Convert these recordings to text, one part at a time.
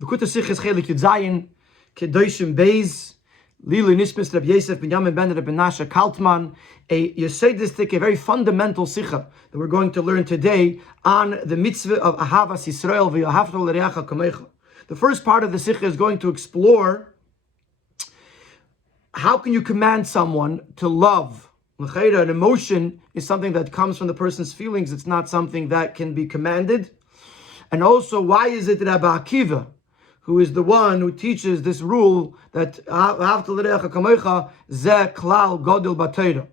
B'kuta Sichas Chelek Yud Zayin, Kedoshim Beis, Lilu Nishmis Reb Yosef Ben Yamin Ben Reb Menashe Kaltman, a Yesedistik, a very fundamental Sicha that we're going to learn today on the mitzvah of Ahavas Yisrael v'Yahavta l'Reacha Kamecha. The first part of the Sicha is going to explore how can you command someone to love. An emotion is something that comes from the person's feelings. It's not something that can be commanded. And also, why is it Rabbi Akiva, who is the one who teaches this rule that Ahavta l'Reacha Kamecha zeh klal godel b'Torah?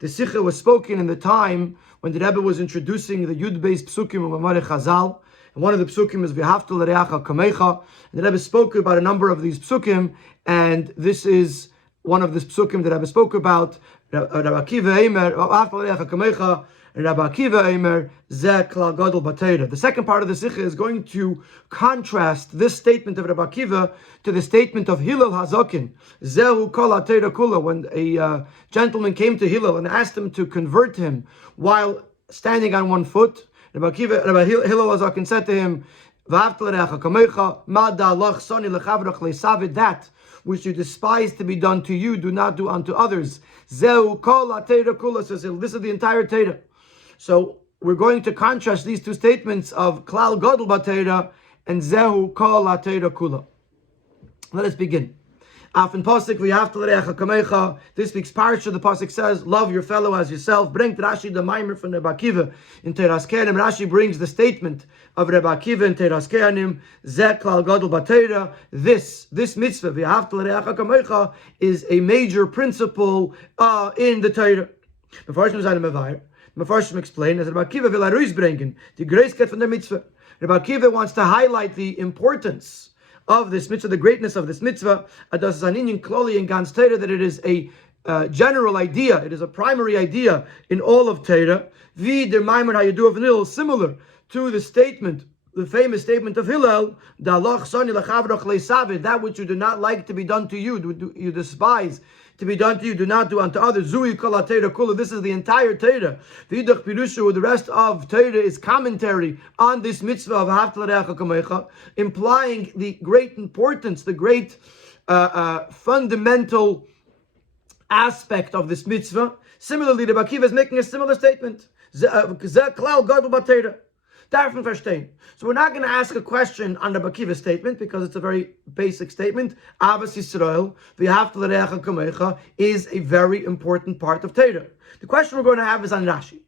The Sicha was spoken in the time when the Rebbe was introducing the Yud-based Psukim of Mamare Chazal. And one of the Psukim is V'Ahavta l'Reacha Kamecha. And the Rebbe spoke about a number of these Psukim, and this is one of the Psukim that the Rebbe spoke about. Rabbi Akiva Eimer, V'Ahavta l'Reacha Kamecha, Rabbi Akiva Eimer, Zeh Klal Gadol B'Torah. The second part of the Sicha is going to contrast this statement of Rabbi Akiva to the statement of Hillel Hazakin, Zehu Kol HaTorah Kula, when a gentleman came to Hillel and asked him to convert him while standing on one foot. Rabbi Hillel Hazakin said to him, V'Ahavta l'Reacha Kamecha, Ma da'alach sani lechavrach le'savid, that which you despise to be done to you, do not do unto others. Zehu Kol HaTorah Kula, says this is the entire Torah. So we're going to contrast these two statements of Klal Gadol B'Torah and Zehu Kol HaTorah Kula. Let us begin. Afin Pasuk V'Ahavta l'Reacha Kamecha. This week's parsha, the pasuk says, "Love your fellow as yourself." Bring Rashi the Maimer from Rebbe Akiva in Teras Kehanim. Rashi brings the statement of Rebbe Akiva in Teras Kehanim. Zeh Klal Gadol B'Torah. This mitzvah V'Ahavta l'Reacha Kamecha is a major principle in the Torah. Mefarshim explain as Rabbi Akiva will Aruis bringen the Greiskeit von der Mitzvah. Rabbi Akiva wants to highlight the importance of this mitzvah, the greatness of this mitzvah. Adas Zanin Kloli in Gans Torah, that it is a general idea, it is a primary idea in all of Torah. Vi der Maimer Hayadu of Nil, similar to the statement, the famous statement of Hillel, Da'alach Sani Lechavrach Le'savid, that which you do not like to be done to you, you despise to be done to you, do not do unto others. Zui Kol HaTorah Kula. This is the entire Torah. V'idach Pirushu, the rest of Torah is commentary on this mitzvah of Ahavta l'Reacha Kamecha, implying the great importance, the great fundamental aspect of this mitzvah. Similarly, Rabbi Akiva is making a similar statement. Zeh klal gadol b'Torah. Darfen verstehen. So we're not going to ask a question on the Rabbi Akiva statement because it's a very basic statement. Ahavas Yisrael v'Ahavta l'Reacha Kamecha is a very important part of Torah. The question we're going to have is on Rashi.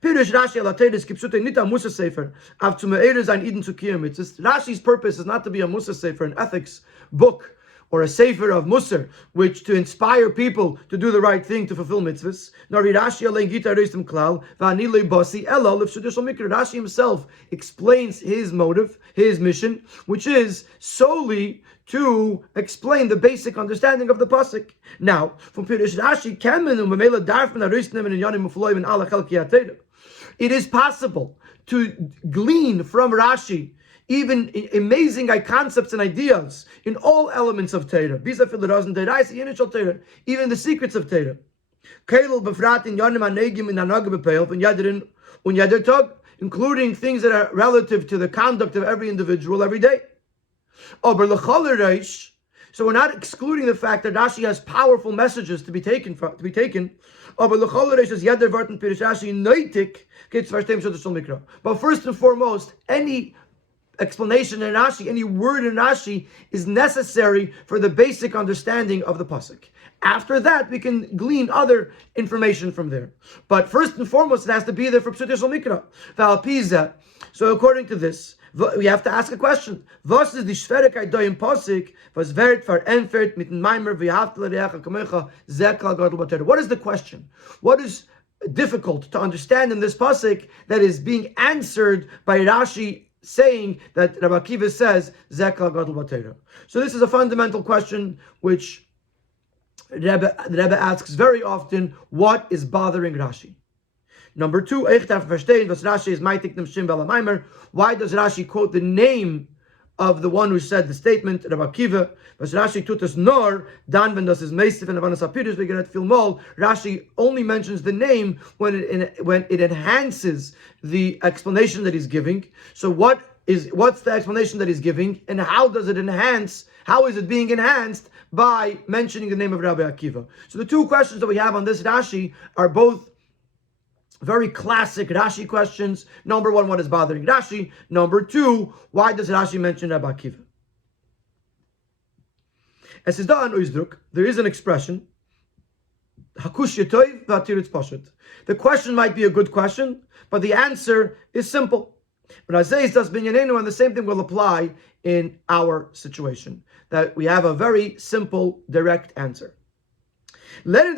Pirush Rashi ala Torah is kipshutei nita Musa Sefer av zu me'eres ein Eden zu kiyam. Rashi's purpose is not to be a Musa Sefer, an ethics book, or a sefer of Musar, which to inspire people to do the right thing, to fulfill mitzvahs. Rashi himself explains his motive, his mission, which is solely to explain the basic understanding of the pasuk. Now, from Pirush Rashi, it is possible to glean from Rashi even amazing concepts and ideas in all elements of Torah. Even the secrets of Torah. Including things that are relative to the conduct of every individual every day. So we're not excluding the fact that Rashi has powerful messages to be taken. But first and foremost, any explanation in Rashi, any word in Rashi is necessary for the basic understanding of the pasuk. After that, we can glean other information from there. But first and foremost, it has to be there for Psutei Shel Mikra. So according to this, we have to ask a question. Was ist die Schwierigkeit da im Pasuk, was wird verändert mit dem Maimer V'Ahavta l'Reacha Kamecha zeh klal gadol b'Torah? What is the question? What is difficult to understand in this pasuk that is being answered by Rashi saying that Rabbi Akiva says zeh klal gadol b'Torah? So this is a fundamental question which the Rebbe asks very often. What is bothering Rashi? Number two, why does Rashi quote the name of the one who said the statement, Rabbi Akiva? Rashi only mentions the name when it enhances the explanation that he's giving. So what what's the explanation that he's giving, and how does it enhance? How is it being enhanced by mentioning the name of Rabbi Akiva? So the two questions that we have on this Rashi are both very classic Rashi questions. Number one, what is bothering Rashi? Number two, why does Rashi mention Rabbi Akiva? As is done, there is an expression. The question might be a good question, but the answer is simple. And the same thing will apply in our situation, that we have a very simple, direct answer. When a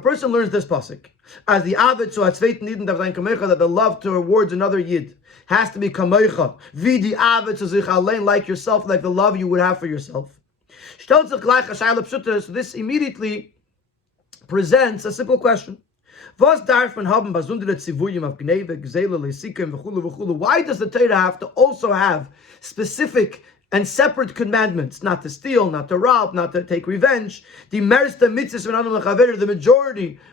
person learns this pasuk, as the avid so that the love towards another yid has to be kamecha, v'di avid so like yourself, like the love you would have for yourself. So this immediately presents a simple question. Why does the Torah have to also have specific and separate commandments, not to steal, not to rob, not to take revenge? The majority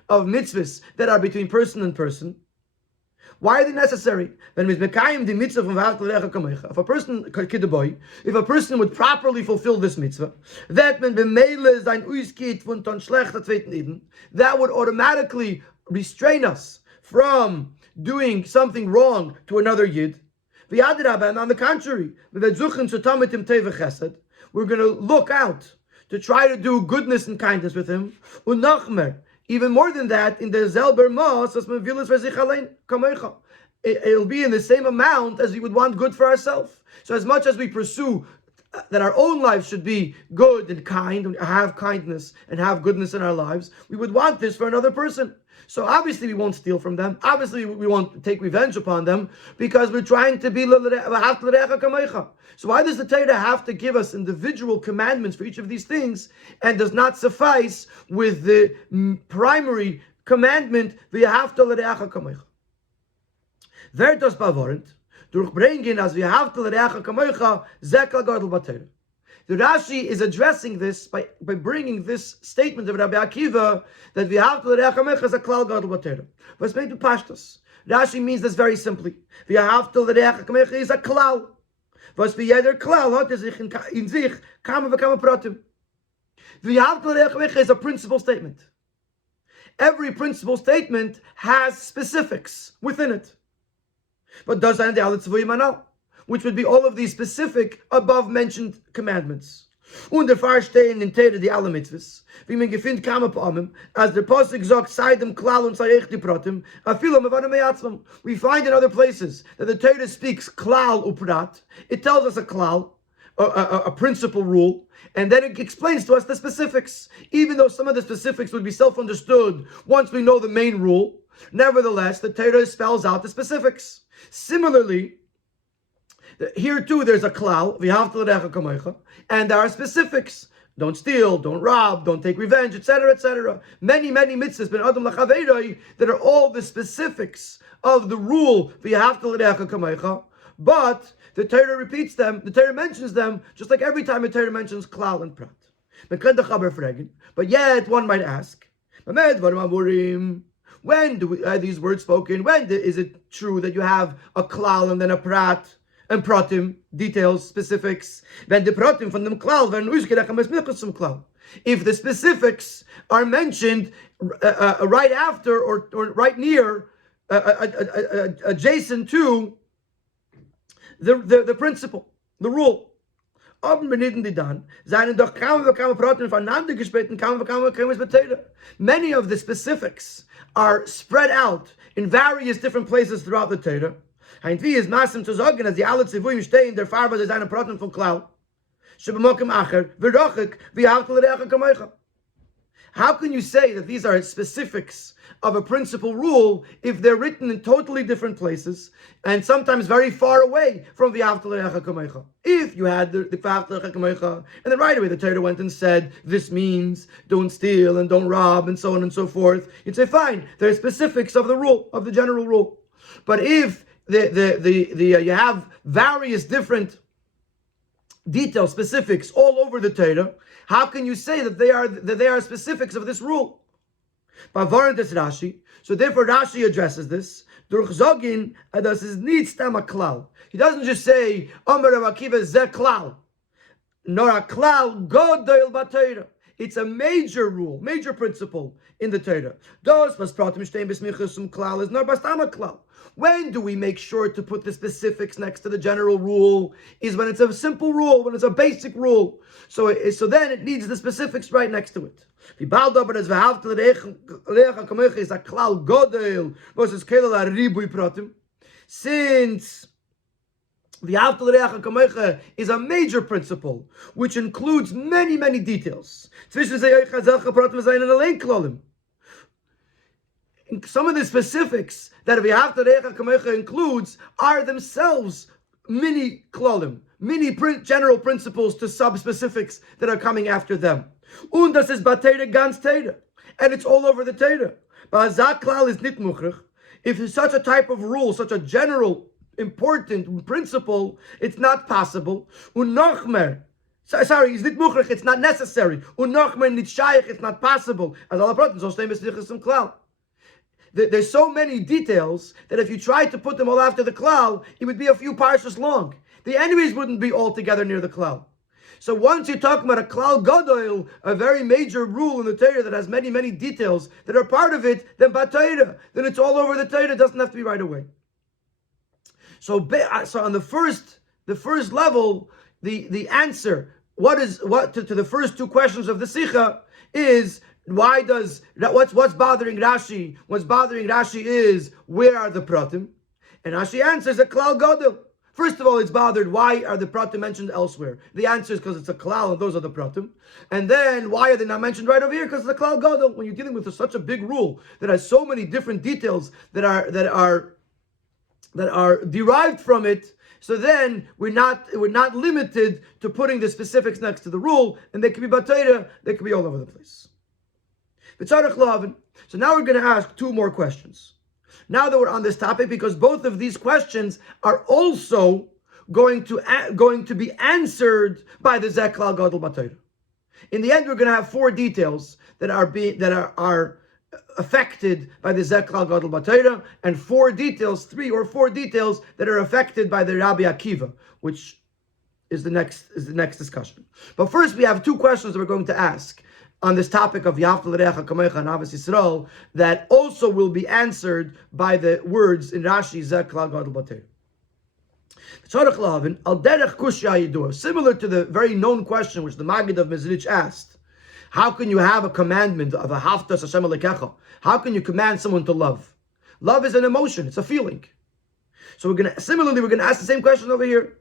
of mitzvahs that are between person and person. Why are they necessary? If a person would properly fulfill this mitzvah, that would automatically restrain us from doing something wrong to another yid. And on the contrary, we're going to look out to try to do goodness and kindness with him. Even more than that, in the Zelber Mos, it'll be in the same amount as we would want good for ourselves. So as much as we pursue that our own lives should be good and kind, and have kindness and have goodness in our lives, we would want this for another person. So obviously we won't steal from them. Obviously we won't take revenge upon them, because we're trying to be. So why does the Torah have to give us individual commandments for each of these things, and does not suffice with the primary commandment, v'yahavta l'reacha kamecha? Wer das bewarnt, durchbringen as v'yahavta l'reacha kamecha, zekal gadol b'Torah. The Rashi is addressing this by bringing this statement of Rabbi Akiva that v'yahavta l'reacha kamecha is a klal gadol b'Torah. What's made to pashtus? Rashi means this very simply. V'yahavta l'reacha kamecha is a klal. Was bei jeder klal hat sich in sich kama v'kama pratim. V'yahavta l'reacha kamecha is a principal statement. Every principal statement has specifics within it. But does that end which would be all of these specific above mentioned commandments. Und der Farstehen in Tere die alle mitzvahs. Wie man gefindt kam auf Amim, as der Posik sagt, seidem klal und sayech die pratim, afilam avanim meyatzvam. We find in other places that the Torah speaks klal uprat. It tells us a klal, a principal rule, and then it explains to us the specifics. Even though some of the specifics would be self-understood once we know the main rule, nevertheless, the Torah spells out the specifics. Similarly, here too there's a klal, and there are specifics. Don't steal, don't rob, don't take revenge, etc., etc. Many mitzvahs ben adam lachaveiroi that are all the specifics of the rule. But the Torah repeats them, the Torah mentions them, just like every time the Torah mentions klal and prat. But yet one might ask, when are these words spoken? When is it true that you have a klal and then a prat and pratim, details, specifics? When the pratim from them klal, if the specifics are mentioned right after or right near, adjacent to the principle, the rule. Many of the specifics are spread out in various different places throughout the Torah. As the alle Zivuim stehen, der Farbe ist eine Praten von Klau. How can you say that these are specifics of a principal rule if they're written in totally different places and sometimes very far away from the V'ahavta l'reacha kamecha? If you had the V'ahavta l'reacha kamecha, and then right away the Torah went and said, this means don't steal and don't rob and so on and so forth, you'd say, fine, there are specifics of the rule, of the general rule. But if you have various different details, specifics all over the Torah, how can you say that they are specifics of this rule? So therefore Rashi addresses this. Durch Zogin, das ist nicht stam a klal. He doesn't just say, Omer Rav Akiva ze klal. Nor a klal godel b'Torah. It's a major rule, major principle in the Torah. Dos was pratim shtein b'smichus klal is nor bastam a klal. When do we make sure to put the specifics next to the general rule? Is when it's a simple rule, when it's a basic rule. So then it needs the specifics right next to it. Since v'ahavta l'reacha kamecha is a major principle, which includes many, many details. Some of the specifics that v'ahavta l'reacha kamecha includes are themselves mini klolim, mini general principles to sub-specifics that are coming after them. Und das ist Batera ganz Teda, and it's all over the Teda. But Hazak klal is nit muchrich. If it's such a type of rule, such a general, important principle, it's not possible. Und noch mehr, sorry, it's nit muchrich, it's not necessary. Und noch mehr nit shayich, it's not possible. As Allah brought, so stay mislichus some klal. There's so many details that if you tried to put them all after the klal, it would be a few parshas long. The enemies wouldn't be all together near the klal. So once you're talking about a klal gadol, a very major rule in the Torah that has many, many details that are part of it, then b'Torah, then it's all over the Torah. It doesn't have to be right away. So on the first level, the answer to the first two questions of the Sikha is what's bothering Rashi? What's bothering Rashi is where are the pratim, and Rashi answers a klal gadol. First of all, it's bothered. Why are the pratim mentioned elsewhere? The answer is because it's a klal, and those are the pratim. And then, why are they not mentioned right over here? Because it's a klal gadol. When you're dealing with such a big rule that has so many different details that are derived from it, so then we're not limited to putting the specifics next to the rule, and they could be b'Torah, they could be all over the place. So now we're going to ask two more questions. Now that we're on this topic, because both of these questions are also going to be answered by the Zeh Klal Gadol b'Torah. In the end, we're going to have four details that are affected by the Zeh Klal Gadol b'Torah, and three or four details that are affected by the Rabbi Akiva, which is the next discussion. But first, we have two questions that we're going to ask on this topic of V'ahavta l'reacha kamecha and Avos Yisrael that also will be answered by the words in Rashi Zeh Klal Gadol b'Torah. Similar to the very known question which the Maggid of Mezrich asked, how can you have a commandment of V'ahavta Hashem Elokecha? How can you command someone to love? Love is an emotion, it's a feeling. So we're going to ask the same question over here.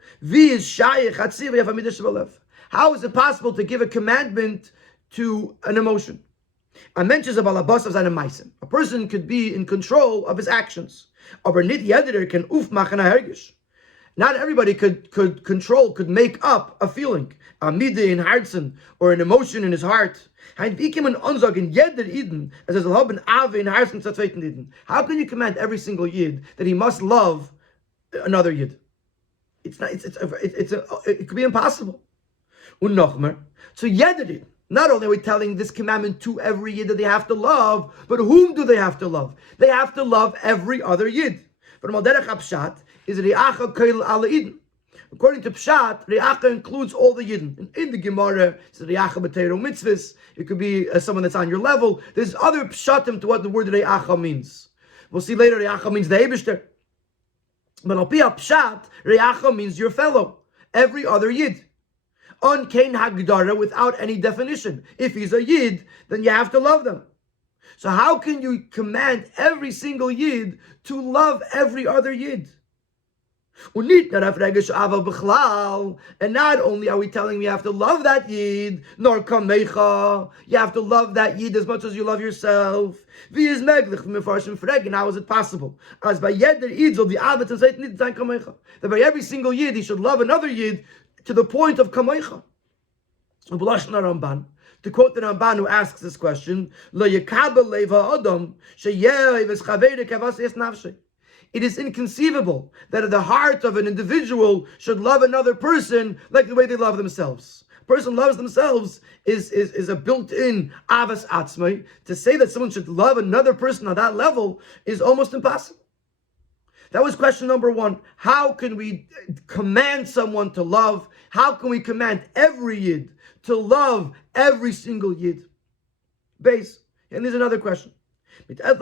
How is it possible to give a commandment to an emotion? A person could be in control of his actions. Not everybody could make up a feeling, a midde in Herzen, or an emotion in his heart. How can you command every single Yid that he must love another Yid? It could be impossible. So Yedid, not only are we telling this commandment to every Yid that they have to love, but whom do they have to love? They have to love every other Yid. But Malderech Pshat is Ri'acha Koil Ala Yidin. According to Pshat, Ri'acha includes all the Yidin. In the Gemara, it's Ri'acha B'Teiro Mitzvahs. It could be someone that's on your level. There's other Pshatim to what the word Ri'acha means. We'll see later, Ri'acha means the Eibishter. But Al Pi Pshat, Ri'acha means your fellow, every other Yid. On Kain Hagdara, without any definition. If he's a Yid, then you have to love them. So how can you command every single Yid to love every other Yid? And not only are we telling you have to love that Yid, nor kamecha, you have to love that Yid as much as you love yourself. How is it possible? As by that by every single Yid he should love another Yid to the point of kamecha. To quote the Ramban who asks this question, it is inconceivable that the heart of an individual should love another person like the way they love themselves. A person loves themselves is a built-in avas atzmai. To say that someone should love another person on that level is almost impossible. That was question number one. How can we command someone to love? How can we command every Yid to love every single Yid? Base. And there's another question. With a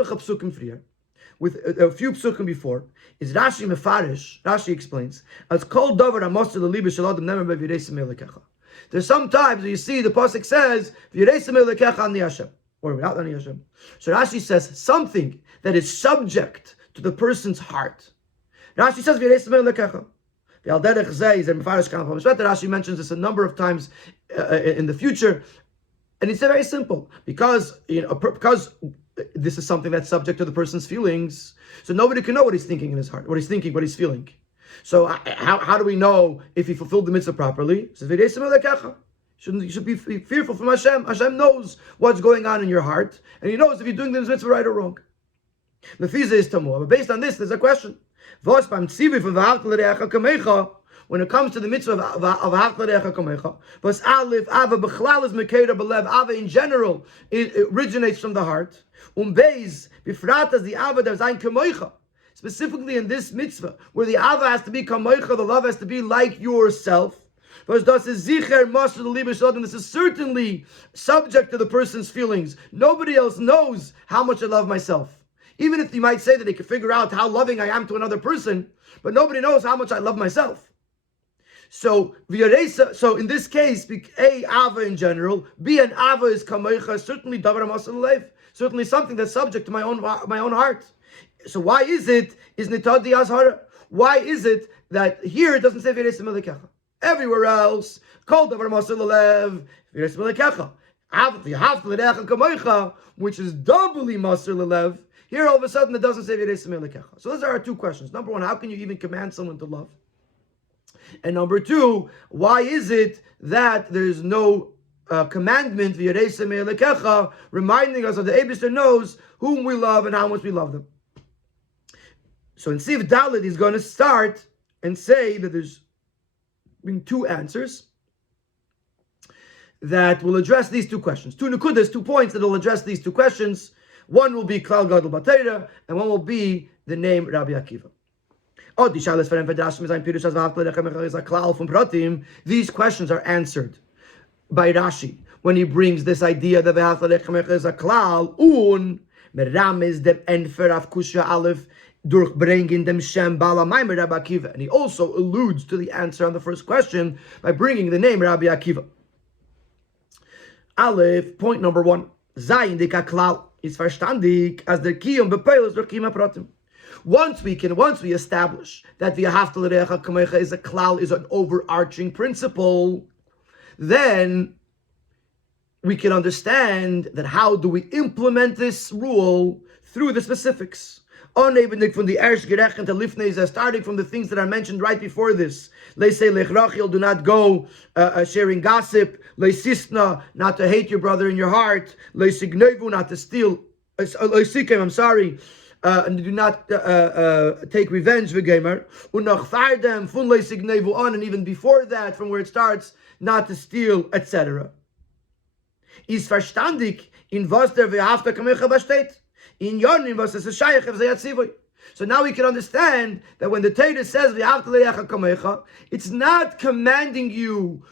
few psukim before, is Rashi Mefarish. Rashi explains, as kol davar amos l'liba shel adam nemer b'yiresim elekecha. There's sometimes you see the pasuk says v'yiresim elekecha ani Hashem, or without ani Hashem. So Rashi says something that is subject to the person's heart. Rashi says v'yiresim elekecha. Rashi mentions this a number of times in the future, and it's very simple because this is something that's subject to the person's feelings, so nobody can know what he's thinking in his heart, what he's thinking, what he's feeling. So how do we know if he fulfilled the mitzvah properly? It says, you should be fearful from Hashem. Hashem knows what's going on in your heart, and He knows if you're doing the mitzvah right or wrong. Lefiza is tamua, but based on this, there's a question. When it comes to the mitzvah of Ahavta L'Reacha Kamecha, Vas Aleph, Ava B'chlal is Mekeda B'lev, Ava in general, it originates from the heart. Beis, Bifrat as the Ava there's ein Kamecha. Specifically in this mitzvah, where the Ava has to be Kamecha, the love has to be like yourself. This is certainly subject to the person's feelings. Nobody else knows how much I love myself. Even if you might say that they can figure out how loving I am to another person, but nobody knows how much I love myself. So in this case, A, Ava in general, B, an Ava is Kamecha, certainly Davar Masal Lev, certainly something that's subject to my own heart. So why is it Nitadi Azhara? Why is it that here it doesn't say V'yiresim Elekecha? Everywhere else, Kol Davar Masal Lev, V'yiresim Elekecha. Ahavta L'Reacha Kamecha, which is doubly Masal Lev. Here, all of a sudden, it doesn't say V'yiresim Elekecha. So those are our two questions. Number one, how can you even command someone to love? And number two, why is it that there's no commandment V'yiresim Elekecha, reminding us that the Eibishter knows whom we love and how much we love them? So in Siv Dalet, he's going to start and say that there's been two answers that will address these two questions. Two nukudas, 2 points that will address these two questions. One will be Klal Gadol B'Torah, and one will be the name Rabbi Akiva. These questions are answered by Rashi when he brings this idea that V'ahavta L'Reacha is a klal un merames dem enfer af kusha aleph durchbringen dem shem bala maimer Rabbi Akiva, and he also alludes to the answer on the first question by bringing the name Rabbi Akiva. Aleph, point number one, zayin dika klal is verstandig as der kiyum bepeilos durch kiyum apratim. Once we establish that the Ahavta L'Reacha Kamecha is a klal, is an overarching principle, then we can understand that how do we implement this rule through the specifics. Starting from the things that are mentioned right before this. Do not go sharing gossip. Not to hate your brother in your heart. Not to steal. I'm sorry. And do not take revenge, v'gemer. And even before that, from where it starts, not to steal, etc. Is verstandig in was der V'ahavta Kamecha besteht. In Yonim was es a shayach of Zayatzivoy. So now we can understand that when the Torah says V'ahavta L'Reacha Kamecha, it's not commanding you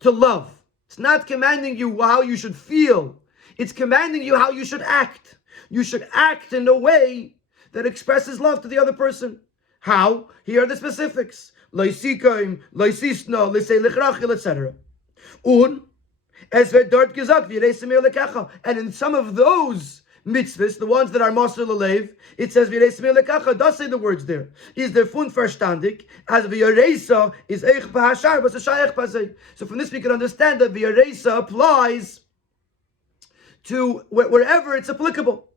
to love. It's not commanding you how you should feel. It's commanding you how you should act. You should act in a way that expresses love to the other person. How? Here are the specifics. Leisikaim, leisisna, leisei lichrachil, etc. And in some of those mitzvahs, the ones that are Masur L'Leiv, it says V'yiresim Elekecha, does say the words there. Is there fun verstandig, as V'yiresa is Eich B'Hashar, but Shayach B'Zeh. So from this we can understand that V'yiresa applies to wherever it's applicable.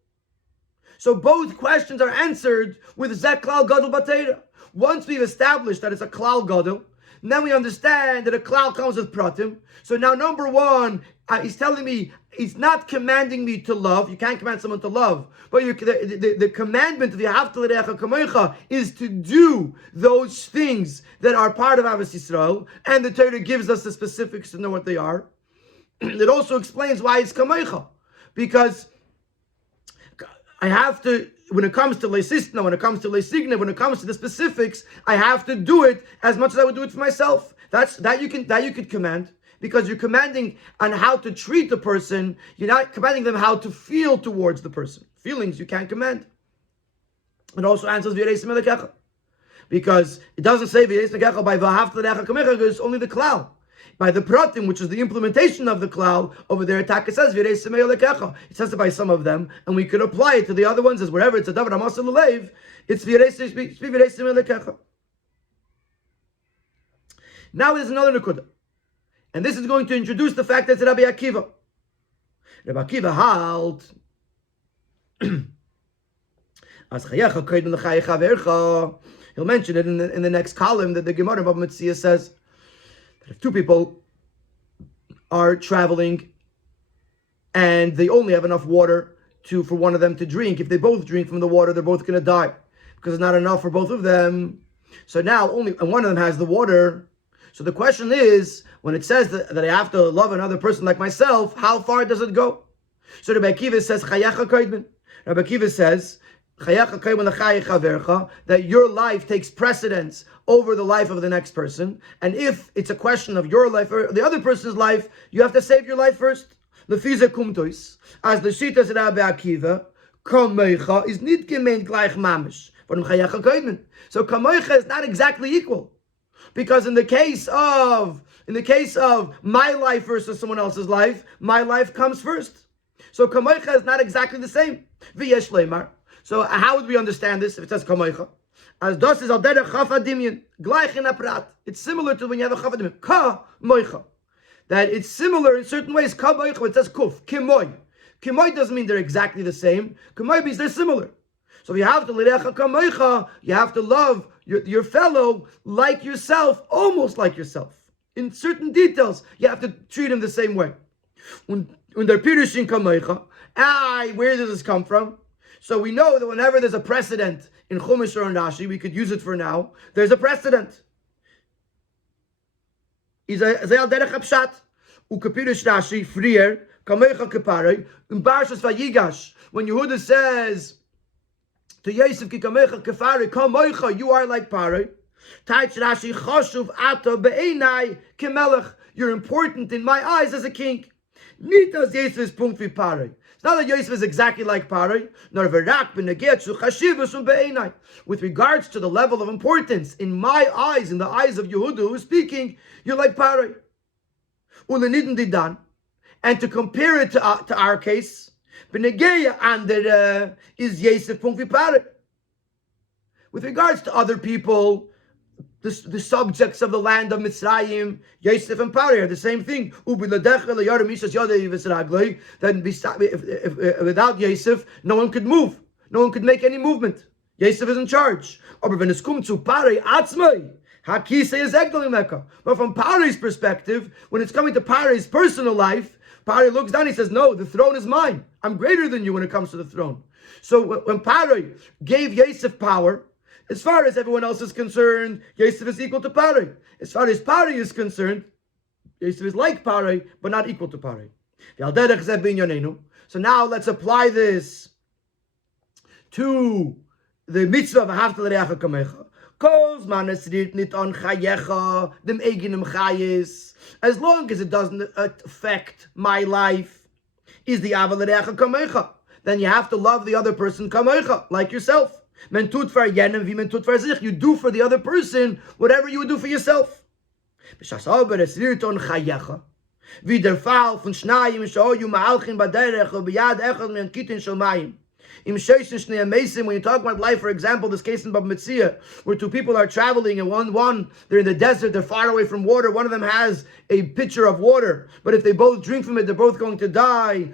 So both questions are answered with Zek Klal Gadol B'Torah. Once we've established that it's a Klal Gadol, then we understand that a klal comes with pratim. So now, number one, he's telling me he's not commanding me to love. You can't command someone to love, but the commandment of the Ahavta L'Reacha Kamecha is to do those things that are part of Avos Yisrael, and the Torah gives us the specifics to know what they are. It also explains why it's Kamecha, because I have to when it comes to leisisna, when it comes to leisigna, when it comes to the specifics, I have to do it as much as I would do it for myself. That you could command, because you're commanding on how to treat the person. You're not commanding them how to feel towards the person. Feelings you can't command. It also answers v'yereisim elekecha, because it doesn't say v'yereisim elekecha by v'ahavta l'reacha kamecha, it's only the klal. By the pratim, which is the implementation of the klal, over there, Taka says v'yereisim elekecha. It says it by some of them, and we could apply it to the other ones as wherever it's a davar hamasa l'leiv, it's v'yereisim elekecha. Now there's another nekuda, and this is going to introduce the fact that it's Rabbi Akiva. Rabbi Akiva halt. He'll mention it in the next column that the Gemara of Mitzvah says that if two people are traveling and they only have enough water for one of them to drink, if they both drink from the water, they're both going to die because it's not enough for both of them. So now only one of them has the water. So the question is, when it says that I have to love another person like myself, how far does it go? So Rabbi Akiva says, Chayacha Kaidman. Rabbi Akiva says, that your life takes precedence over the life of the next person, and if it's a question of your life or the other person's life, you have to save your life first. Lefiza kumtois, as the shitas Rabbi Akiva, kamoicha is nit gemeint gleich mamish, but chayacha kaidman. So kamoicha is not exactly equal, because in the case of my life versus someone else's life, my life comes first. So kamoicha is not exactly the same. V'yesh leimar. So how would we understand this if it says kamoicha? As das is al derech chafa dimyan, gleich in aprat. It's similar to when you have a chafa dimyan. Ka moicha. That it's similar in certain ways. Ka moicha, it says kuf, kimoy. Kimoy doesn't mean they're exactly the same. Kimoy means they're similar. So you have to lirecha kamoicha, you have to love your fellow like yourself, almost like yourself. In certain details, you have to treat him the same way. When they're pirushin kamoicha, where does this come from? So we know that whenever there's a precedent in Chumash or in Rashi, we could use it for now. There's a precedent. When Yehuda says to Yosef, you are like Paroi. You're important in my eyes as a king. It's not that Yosef is exactly like Paroi, with regards to the level of importance in my eyes, in the eyes of Yehuda who is speaking, you're like Paroi. And to compare it to our case, is Yosef Paroi. With regards to other people, the subjects of the land of Mitzrayim, Yosef and Paroi are the same thing. Then without Yosef, no one could move. No one could make any movement. Yosef is in charge. But from Paroi's perspective, when it's coming to Paroi's personal life, Paroi looks down, he says, no, the throne is mine. I'm greater than you when it comes to the throne. So when Paroi gave Yosef power, as far as everyone else is concerned, Yosef is equal to Paroi. As far as Paroi is concerned, Yosef is like Paroi, but not equal to Paroi. So now let's apply this to the mitzvah of Ahavta l'reacha kamecha. As long as it doesn't affect my life, is the Ava l'reacha kamecha. Then you have to love the other person kamecha, like yourself. You do for the other person whatever you would do for yourself. When you talk about life, for example, this case in Bab Metzia, where two people are traveling and one they're in the desert, they're far away from water, one of them has a pitcher of water, but if they both drink from it, they're both going to die.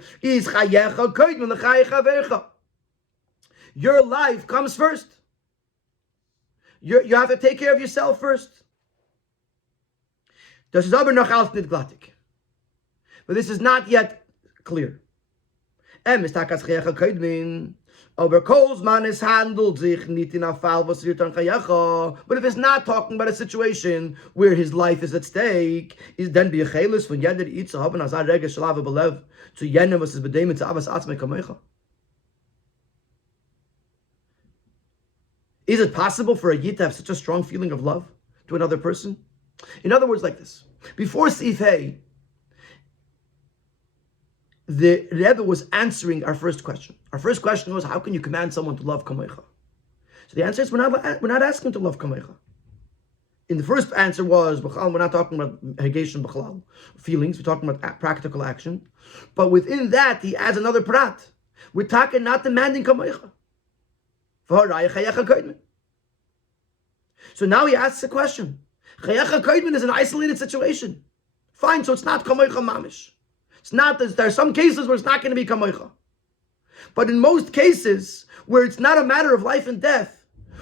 Your life comes first. You have to take care of yourself first. But this is not yet clear. Aber Kolzman is handled sich nicht in a Fall, was wird an Chayacha. But if it's not talking about a situation where his life is at stake, is then be a chelis von jeder Itza haben as a rege shlave belev zu jenem was is bedemen zu avas atzme kamecha. Is it possible for a Yid to have such a strong feeling of love to another person? In other words, like this. Before Sif Hey, the Rebbe was answering our first question. Our first question was, how can you command someone to love Kamecha? So the answer is, we're not asking to love Kamecha. In the first answer was, we're not talking about Hegeshim B'chalal, feelings, we're talking about practical action. But within that, he adds another prat. We're talking not demanding Kamecha. So now he asks a question. Chayecha Kaidman is an isolated situation. Fine, so it's not Kamecha Mamish. It's not, there are some cases where it's not going to be Kamecha. But in most cases, where it's not a matter of life and death,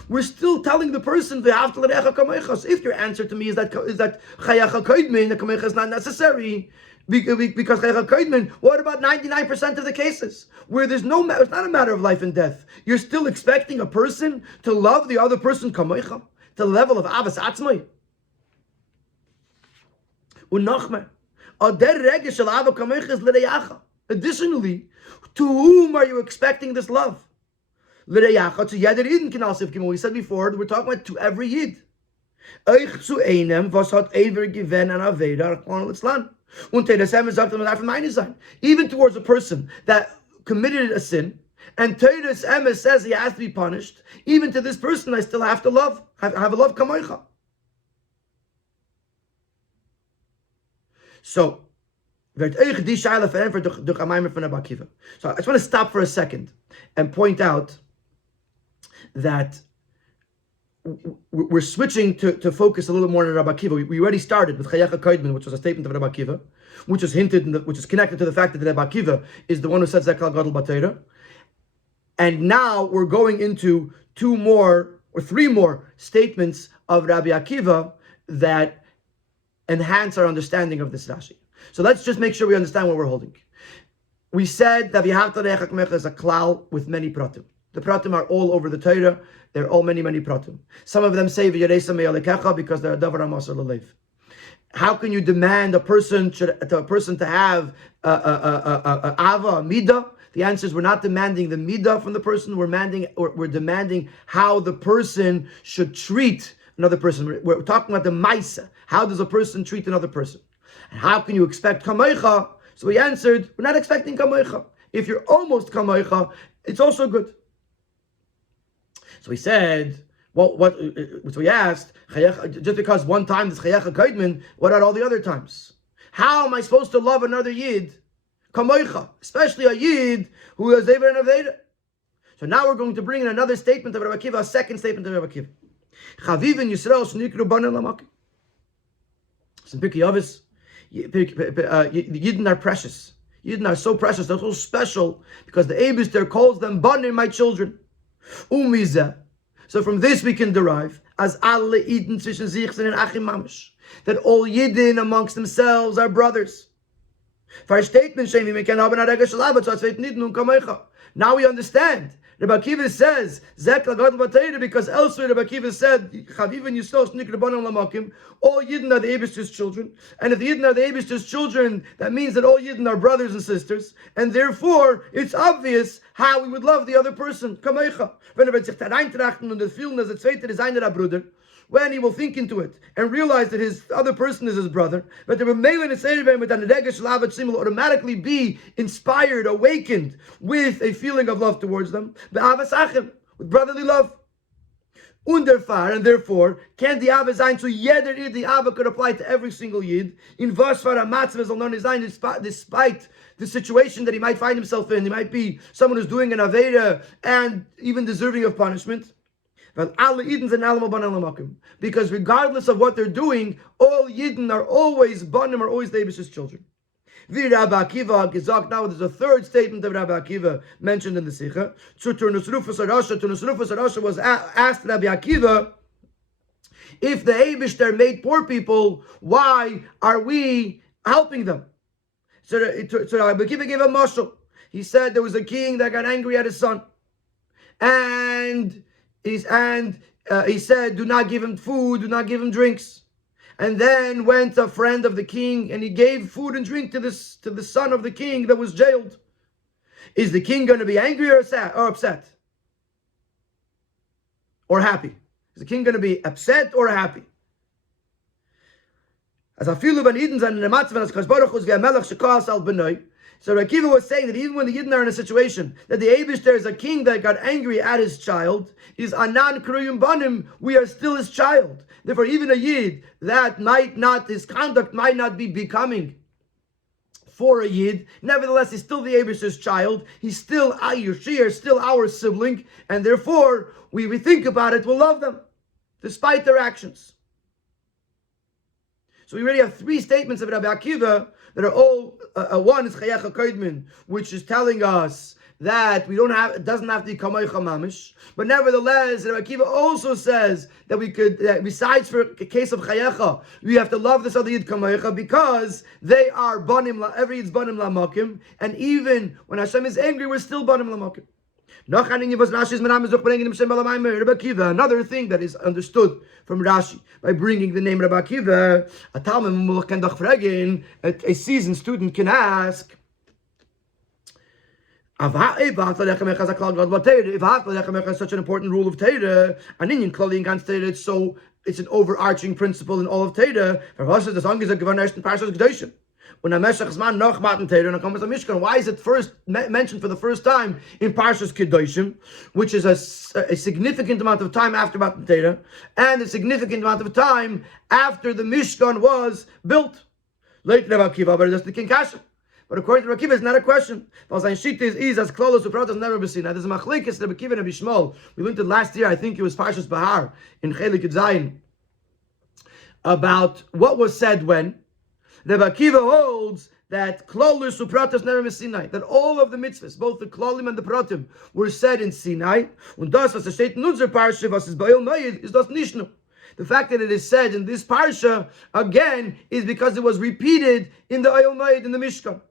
we're still telling the person, so if your answer to me is that Chayecha Kaidman, the Kamecha is not necessary, because Chayecha Kaidman, what about 99% of the cases where there's no, it's not a matter of life and death? You're still expecting a person to love the other person Kamecha, to the level of Avas Atzmai. Additionally, to whom are you expecting this love? We said before, we're talking about to every Yid. Even towards a person that committed a sin, and Teres Emes says he has to be punished, even to this person I still have to love, have a love kamoicha. So I just want to stop for a second and point out that we're switching to focus a little more on Rabbi Akiva. We already started with Chayecha Kaidman, which was a statement of Rabbi Akiva, which is hinted, which is connected to the fact that Rabbi Akiva is the one who says Zekal Gadol B'Torah. And now we're going into three more statements of Rabbi Akiva that enhance our understanding of this Rashi. So let's just make sure we understand what we're holding. We said that V'yahavta Re'echa K'mecha is a klal with many pratim. The pratim are all over the Torah. They're all many pratim. Some of them say V'yaresa me'alekecha because they're a davar amasar l'leiv. How can you demand a person to have a ava, a midah? The answer is we're not demanding the midah from the person. We're demanding how the person should treat another person. We're talking about the maisa. How does a person treat another person? And how can you expect kamoicha? So we answered, we're not expecting kamoicha. If you're almost kamoicha, it's also good. So we said, so we asked, just because one time this chayecha kaidman, what are all the other times? How am I supposed to love another yid, kamoicha, especially a yid who is Ever and Aveda? So now we're going to bring in another statement of Rabbi Akiva, a second statement of Rabbi Akiva. Chavivin Yisrael shnikru banim lamakim. Some Pirkei Avos, Yidden are precious. Yidden are so precious, they're so special, because the Eibishter calls them banim, my children. Umizah. So from this we can derive as alle Yidden zwischen sich sind achim mamish, that all Yidden amongst themselves are brothers. Now we understand. Rabbi Akiva says, because elsewhere Rabbi Akiva said, all Yidden are the Eibishter's children. And if the Yidden are the Eibishter's children, that means that all Yidden are brothers and sisters. And therefore, it's obvious how we would love the other person. When he will think into it and realize that his other person is his brother, but the will automatically be inspired, awakened with a feeling of love towards them, with brotherly love. And therefore, can the Ava sein to jeder Yid, the Ava could apply to every single Yid, in despite the situation that he might find himself in. He might be someone who's doing an Aveda and even deserving of punishment. Because regardless of what they're doing, all Yidden are always Banim, are always the Eibishter's children. Now there's a third statement of Rabbi Akiva mentioned in the Sikha. Turnus Rufus was asked Rabbi Akiva, if the Eibishter made poor people, why are we helping them? So Rabbi Akiva gave a mashal. He said there was a king that got angry at his son, and he said, do not give him food, do not give him drinks. And then went a friend of the king and he gave food and drink to the son of the king that was jailed. Is the king going to be angry or upset? or happy? Is the king going to be upset or happy? As afilu ben Eden and the matzav as Baruch Hu melech shekos al benoi. So Rabbi Akiva was saying that even when the Yidden are in a situation that the Eibishter is a king that got angry at his child, is anan kruyum banim, we are still his child. Therefore, even a Yid that his conduct might not be becoming for a Yid, nevertheless, he's still the Eibishter's child. He's still she is still our sibling, and therefore, we think about it, we'll love them, despite their actions. So we already have three statements of Rabbi Akiva that are all, one is Chayecha Koidmin, which is telling us that it doesn't have to be Kamaycha Mamish. But nevertheless, Rabbi Akiva also says that we could, besides for a case of Chayecha, we have to love this other Yid Kamaycha because they are Banim, every Yid's Banim Lamakim, and even when Hashem is angry, we're still Banim Lamakim. Another thing that is understood from Rashi by bringing the name Rabbi Akiva, a seasoned student can ask, if is such an important rule of Torah, so it's an overarching principle in all of Torah. Why is it first mentioned for the first time in Parshas Kedoshim, which is a significant amount of time after Matan Torah, and a significant amount of time after the Mishkan was built? Later Rabbi Akiva, but that's the King Kasha. But according to Rabbi Akiva, it's not a question. There's a machlekes Rabbi Akiva and Rabbi Shmuel. We learned it last year. I think it was Parshas Bahar in Chelek Zayin, about what was said when. Rabbi Akiva holds that Klolus upratos never Sinai, that all of the mitzvahs, both the Klolim and the Pratim, were said in Sinai. Und das, was steht in unser Parsha, was ist bei Mayid, is das nishnu. The fact that it is said in this Parsha, again, is because it was repeated in the Oyel Mayid, in the Mishkan.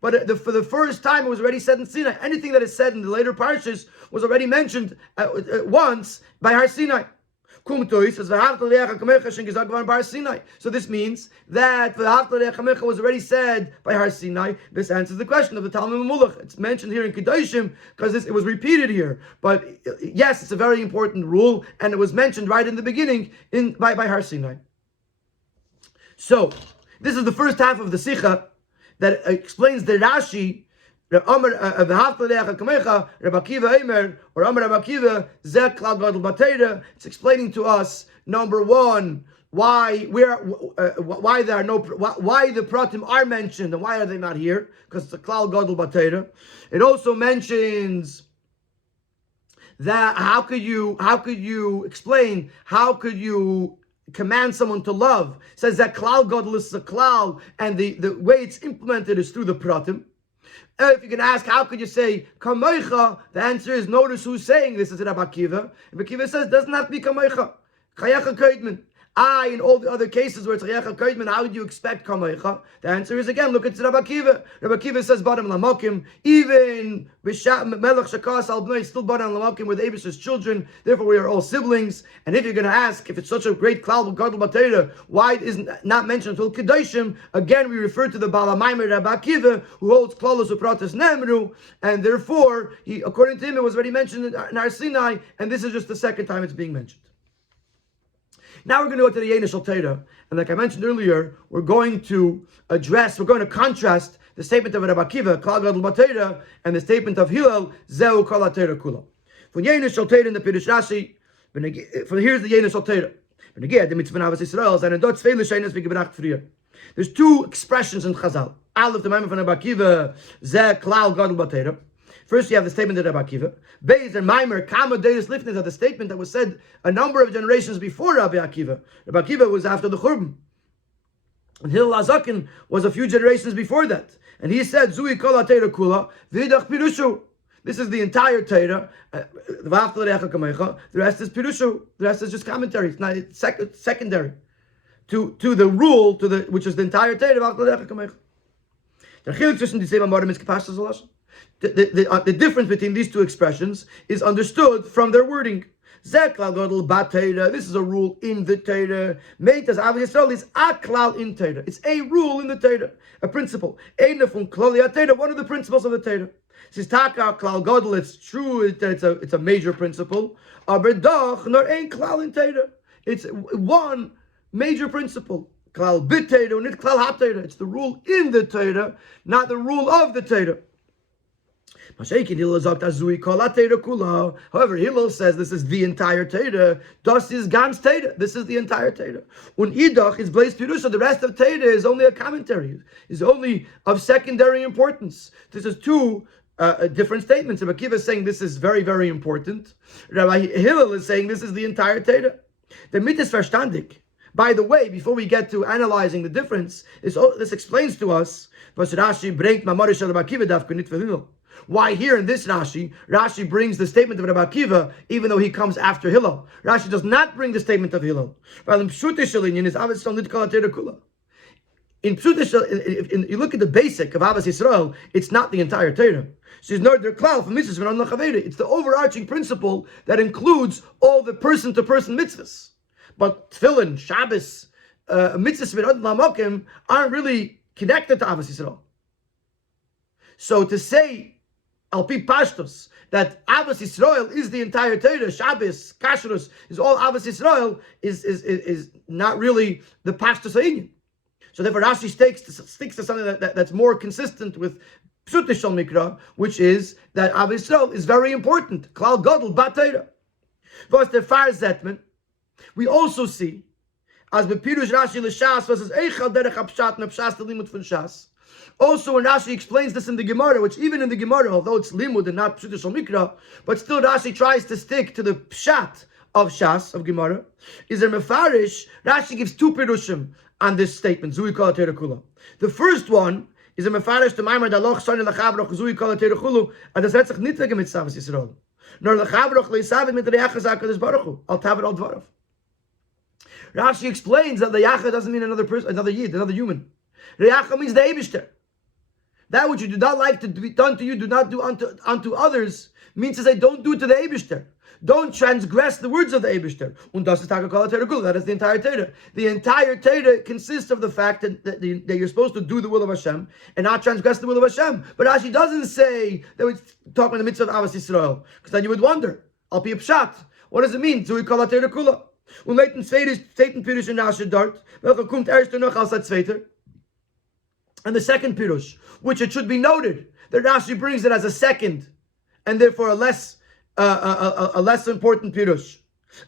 But for the first time, it was already said in Sinai. Anything that is said in the later Parshas was already mentioned once by Har Sinai. So this means that was already said by Har Sinai. This answers the question of the Talmud Mulach. It's mentioned here in Kedoshim because it was repeated here. But yes, it's a very important rule, and it was mentioned right in the beginning by Har Sinai. So this is the first half of the Sikha that explains the Rashi. Rabbi Akiva Eimer, or Amar Rabbi Akiva, Zek Klal Gadol B'Torah. It's explaining to us, number one, why the Pratim are mentioned and why are they not here? Because it's a Klal Gadol B'Torah. It also mentions that how could you command someone to love? It says that Klal Gadol is a Klal, and the way it's implemented is through the Pratim. If you can ask, how could you say Kamoicha? The answer is, notice who's saying this is Rabbi Akiva. Rabbi Akiva says, it doesn't have to be Kamoicha. Chayecha Koidman. In all the other cases where it's Chayecha Koidman, how would you expect Kamoicha? The answer is, again, look at Rabbi Akiva. Rabbi Akiva says, Badam Lamakim. Even Melech Shakas Al Bnei, still Badam Lamakim with Abish's children. Therefore, we are all siblings. And if you're going to ask, if it's such a great Klal Gadol B'Torah, why it isn't not mentioned until Kedoshim? Again, we refer to the Balamaymer Rabbi Akiva, who holds Klalos Upratos Nemru, and therefore, according to him, it was already mentioned in Har Sinai, and this is just the second time it's being mentioned. Now we're going to go to the Yeinish Al Torah, and like I mentioned earlier, we're going to contrast the statement of Rabbi Akiva, Klal Gadol B'Torah, and the statement of Hillel, Zeu Kol HaTorah Kula. From Yeinish Al Torah in the Pirush Rashi, here's the Yeinish Al Torah. There's two expressions in Chazal. Aleph, the Maimon from Rabbi Akiva, Zeh Klal Gadol B'Torah. First, you have the statement of Rabbi Akiva. Beis and Maimer, Kama Deis Lifnei, are the statement that was said a number of generations before Rabbi Akiva. Rabbi Akiva was after the Churban, and Hillel Azakin was a few generations before that. And he said, Zui Kol HaTorah Kula, V'idach Pirushu. This is the entire Torah. The rest is Pirushu. The rest is just commentary. It's not secondary to the rule, which is the entire Torah. The difference between these two expressions is understood from their wording. This is a rule in the Torah. Meitas Av Yisrael is a klal in Torah. It's a rule in the Torah, a principle. One of the principles of the Torah. Says Taka Klal Godel, it's true that it's a major principle. Aber doch nor ein Klal in Teda. It's one major principle. Klal bit Teda and it's Klal hat Teda. It's the rule in the Teda, not the rule of the Teda. However, Hillel says this is the entire Teda. Das is ganz Teda. This is the entire Teda. Und Idach is Blaze Pirusha. The rest of Teda is only a commentary. Is only of secondary importance. This is two different statements. Rabbi Akiva is saying this is very, very important. Rabbi Hillel is saying this is the entire Teda. The mit is verstandig. By the way, before we get to analyzing the difference, this explains to us was Rashi bringt Mamarish Rabbi Akiva dafka nit for Hillel. Why here in this Rashi brings the statement of Rabbi Akiva, even though he comes after Hillel. Rashi does not bring the statement of Hillel. In Pshutish, you look at the basic of Abbas Yisrael, it's not the entire Torah. It's the overarching principle that includes all the person-to-person mitzvahs. But Tefillin, Shabbos, mitzvahs aren't really connected to Abbas Yisrael. So to say Alpi Pashtos, that Abbas Yisrael is the entire Torah, Shabbos, Kashrus, is all Abbas Yisrael, is not really the Pashtos Ha'inyan. So therefore Rashi sticks to something that's more consistent with Pshutish Shal Mikra, which is that Abbas Yisrael is very important. Klal Gadol Bat Torah. Was der Far Zetman, we also see, as Bepirush Rashi L'Shas, versus Eichel Derech Apshat, Nepshas Limut Fun Shas. Also, when Rashi explains this in the Gemara, which even in the Gemara, although it's limud and not pshuta shel mikra, but still Rashi tries to stick to the pshat of Shas, of Gemara, is there mefarish. Rashi gives two pirushim on this statement, Zui Kol HaTorah Kula. The first one is a mefarish to Maimar Daloch Sani Lachavroch Zui Kol HaTorah Kulu, and das Retzach nit wegen mit Savas Yisrael. Nor Lachavroch Leisavit mit Reachas HaKadosh Baruch Hu, Al Tavet Al Dvarav. Rashi explains that the Yacha doesn't mean another person, another Yid, another human. Reacha means the Eibishter. That which you do not like to be done to you, do not do unto others, means to say, don't do to the Eibishter. Don't transgress the words of the Eibishter. That is the entire Torah. The entire Torah consists of the fact that you're supposed to do the will of Hashem and not transgress the will of Hashem. But Rashi doesn't say that we're talking about the mitzvah of Abbas Yisrael, because then you would wonder, Al Pi Pshat, what does it mean? So we call it Torah Kula. Und leiten Zweiten Pirush in Rashi dort, welcher kommt erst noch als der Zweiter. And the second Pirush, which it should be noted that Rashi brings it as a second, and therefore a less important Pirush.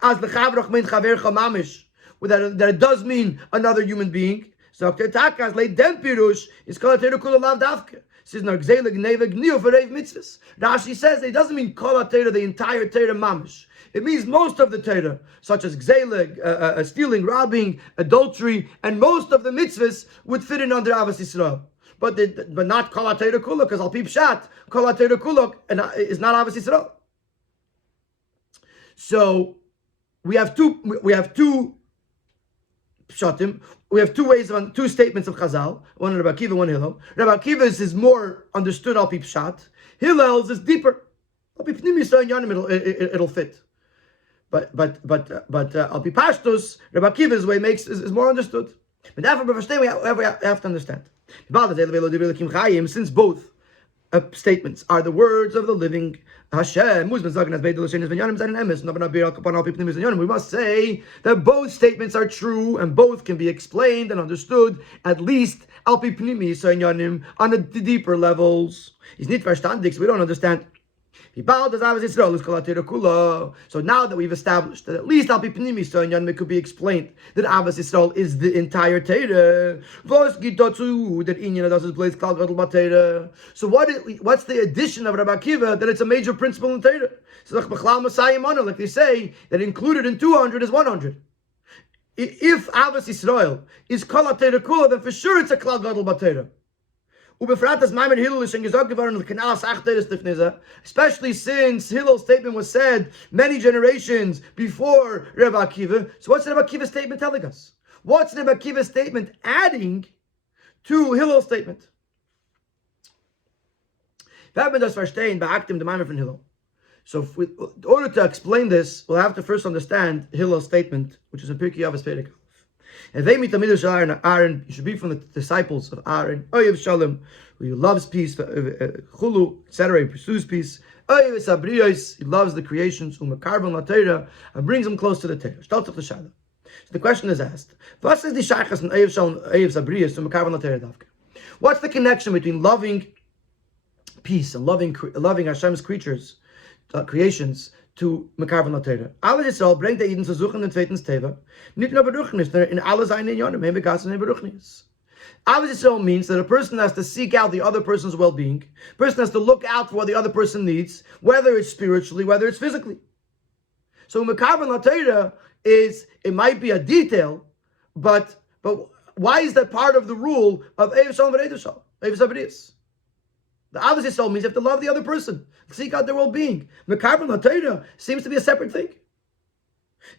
As the Chavrach mean Chaver Chamamish, that it does mean another human being. So Takas late den Pirush is called Torah Kula Lav Davke. Rashi says it doesn't mean Kol Torah, the entire Torah Mamish. It means most of the Torah, such as Gzeleg, stealing, robbing, adultery, and most of the mitzvahs would fit in under Abbas Yisrael. But not Kol Torah Kula, because Al Pi Pshat, Kol Torah Kula is not Abbas Yisrael. So we have two pshatim. We have two statements of Chazal, one Rabbi Akiva, one Hillel. Rabbi Akiva's is more understood Al Pi Pshat. Hillel's is deeper. Al Pi Pnim Yisrael Yonim, it'll fit. But Al Pi Pashtus, Rabbi Akiva's way is more understood. But therefore, we have to understand. Since both statements are the words of the living Hashem, we must say that both statements are true and both can be explained and understood, at least on the deeper levels. It's not verstandig, so we don't understand. So now that we've established that at least Al Pi Pnimi Soinyan could be explained that Abbas Yisrael is the entire Torah. So what's the addition of Rabbi Akiva that it's a major principle in Torah? So like they say, that included in 200 is 100. If Abbas Yisrael is Kol HaTorah Kula, then for sure it's a Klal Gadol B'Torah. Especially since Hillel's statement was said many generations before Rabbi Akiva. So what's Rabbi Akiva's statement telling us? What's Rabbi Akiva's statement adding to Hillel's statement? So in order to explain this, we'll have to first understand Hillel's statement, which is in Pirkei Avos Perek. And they meet the middle Aaron. You should be from the disciples of Aaron. Oyev Shalom, who loves peace, Chulu, etc. He pursues peace. Oyev Sabriyos, he loves the creations. Umekarvan la Torah, and brings them close to the Torah. Shtaltzach l'Shala. So the question is asked: What's the shaychus in Oyev Shalom, Oyev Sabriyos to Umekarvan la Torah davka? What's the connection between loving peace and loving Hashem's creatures, creations, to Mekarvan la Torah? Aber Yisrael bringt der Eden zu suchen den zweiten Teva, nicht nur Beruchnis, in alle seine Inyanim, mehr begassen in Beruchnis. Aber Yisrael means that a person has to seek out the other person's well-being. A person has to look out for what the other person needs, whether it's spiritually, whether it's physically. So Mekarvan la Torah it might be a detail, but why is that part of the rule of Eiv Shalom v'Eiv Shalom, Eiv Sabriyos? The Avos Yisrael means you have to love the other person, seek out their well-being. Mekarvan la Torah seems to be a separate thing.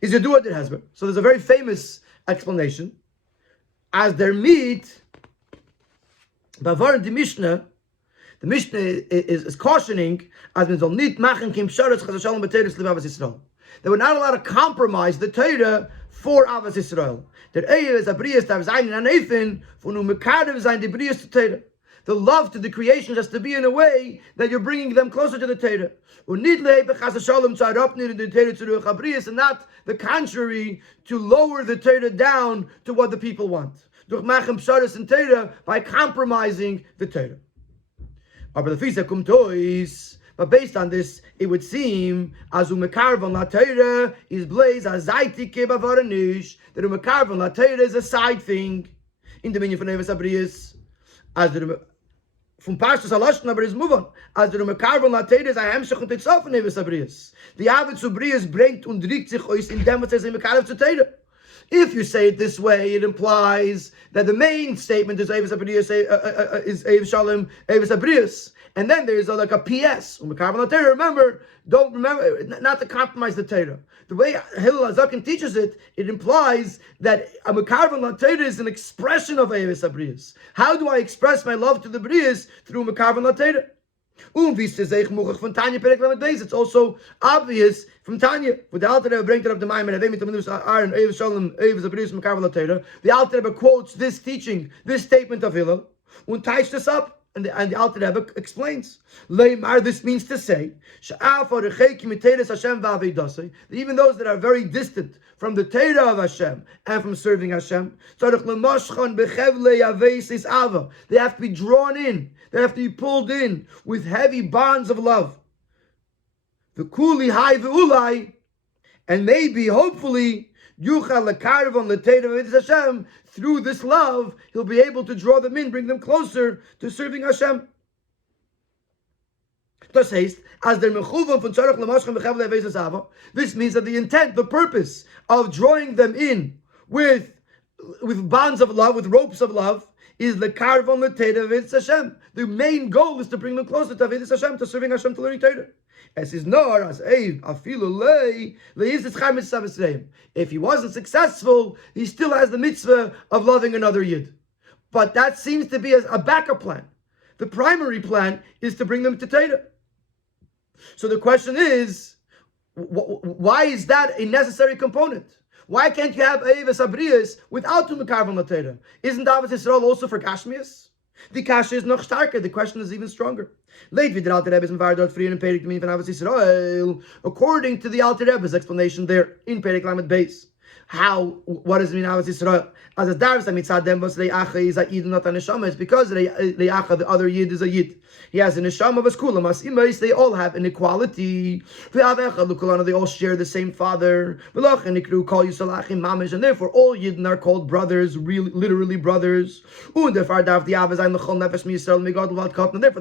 Is Yedua der Hezber. So there's a very famous explanation. As their meat, Bavar the Mishnah is cautioning as men soll nicht machen kim sharetz chas shalom b'Torah l'Avos Yisrael. They were not allowed to compromise the Torah for Avos Yisrael. Der Eiv is a Brias darf sein in an Eifin, von Mekadev sein die Brias to Torah. The love to the creation has to be in a way that you're bringing them closer to the Torah. And not the contrary, to lower the Torah down to what the people want. By compromising the Torah. But based on this, it would seem as umekarvan la Torah is blaze as zaitike bavaranish, that umekarvan la Torah is a side thing in the meaning of Eiv Sabriyos. As the from Parshas Halashon, but is move on. As the Mekarvan la Torah is a hemshech und itself in Eiv Sabriyos. The Avos Sabriyos bringt und riecht sich aus in dem was is Mekarvan zu Torah. If you say it this way, it implies that the main statement is Eiv Sabriyos, is Eiv Shalom, Eiv Sabriyos, and then there is like a PS. Mekarvan la Torah. Remember not to compromise the Torah. The way Hillel Hazaken teaches it, it implies that a Mekarvan la Torah is an expression of Eiv Sabriyos. How do I express my love to the Briyas? Through Mekarvan la Torah. It's also obvious from Tanya. The Alter Rebbe brings it up the Maimon. The Alter Rebbe quotes this teaching, this statement of Hillel, and ties this up. And the Alter Rebbe explains. This means to say that even those that are very distant from the Torah of Hashem and from serving Hashem, they have to be drawn in. They have to be pulled in with heavy bonds of love. The kuli hai ve'ulai, and maybe, hopefully, yuchal lekarvon l'Torah of Hashem. Through this love, he'll be able to draw them in, bring them closer to serving Hashem. Das heißt, as der mechuvan von tzarach l'maschem b'chevel le'avos ha'sava, this means that the intent, the purpose of drawing them in with bonds of love, with ropes of love, is lekarvon l'Torah of Hashem. The main goal is to bring them closer to Avodas Hashem, to serving Hashem, to learning Torah. As is nor as if he wasn't successful, he still has the mitzvah of loving another yid. But that seems to be a backup plan. The primary plan is to bring them to Torah. So the question is, why is that a necessary component? Why can't you have Eiv Sabriyos without Mekarvan la Torah? Isn't Avos Yisrael also for Gashmias? The kasha is noch starker. The question is even stronger. According to the Alter Rebbe's explanation there in Perek Lamed Beis, what does it mean Avos Yisrael? As a darvs mitzad dem was le'acha is a yid not a neshama. It's because le'acha, the other yid, is a yid. He has a neshama of kulam as imais. They all have an equality. They all share the same father. And therefore all yidden are called brothers, literally brothers. And therefore the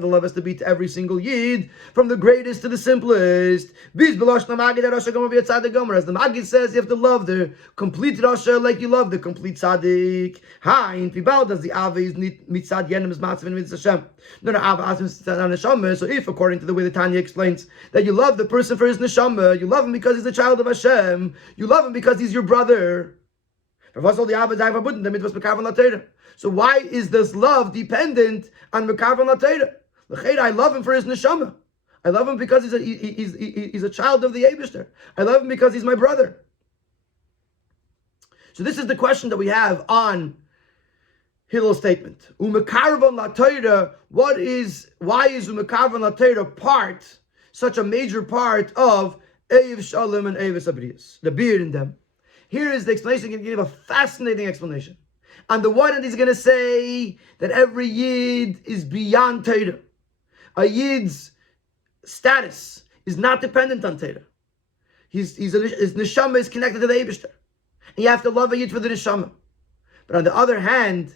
love has to be to every single yid, from the greatest to the simplest. As the Maggid says, you have to love the complete Rasha like you love the complete Tzaddik. In Pibal does the Ava is mitzad yenim is matzav and mitzvah Hashem. No, Ava asks on neshama. So if, according to the way the Tanya explains, that you love the person for his neshama, you love him because he's the child of Hashem, you love him because he's your brother. So why is this love dependent on Mekarvan la Torah? I love him for his neshama. I love him because he's a child of the Eibishter. I love him because he's my brother. So this is the question that we have on Hillel's statement. Umekarvan la Torah, why is Umekarvan la Torah such a major part of Eiv Shalom and Eiv Sabrius, the beard in them? Here is the explanation. He's going to give a fascinating explanation. On the one hand, he's going to say that every Yid is beyond Torah. A Yid's status is not dependent on Torah. His neshama is connected to the Eibishter. And you have to love a Yid for the neshama. But on the other hand,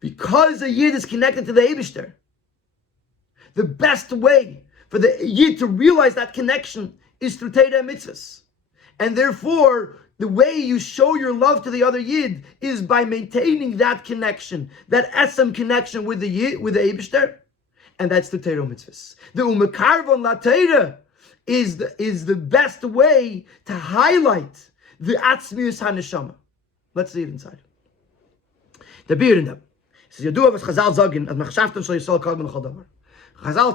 because a Yid is connected to the Eibishter, the best way for the Yid to realize that connection is through Torah and mitzvahs. And therefore, the way you show your love to the other Yid is by maintaining that connection, that Esem connection with the Yid, with the Eibishter, and that's the Torah mitzvahs. The Umekarvon la Torah is the best way to highlight the Atzmius HaNeshama. Let's see it inside. The beard in them. Chazal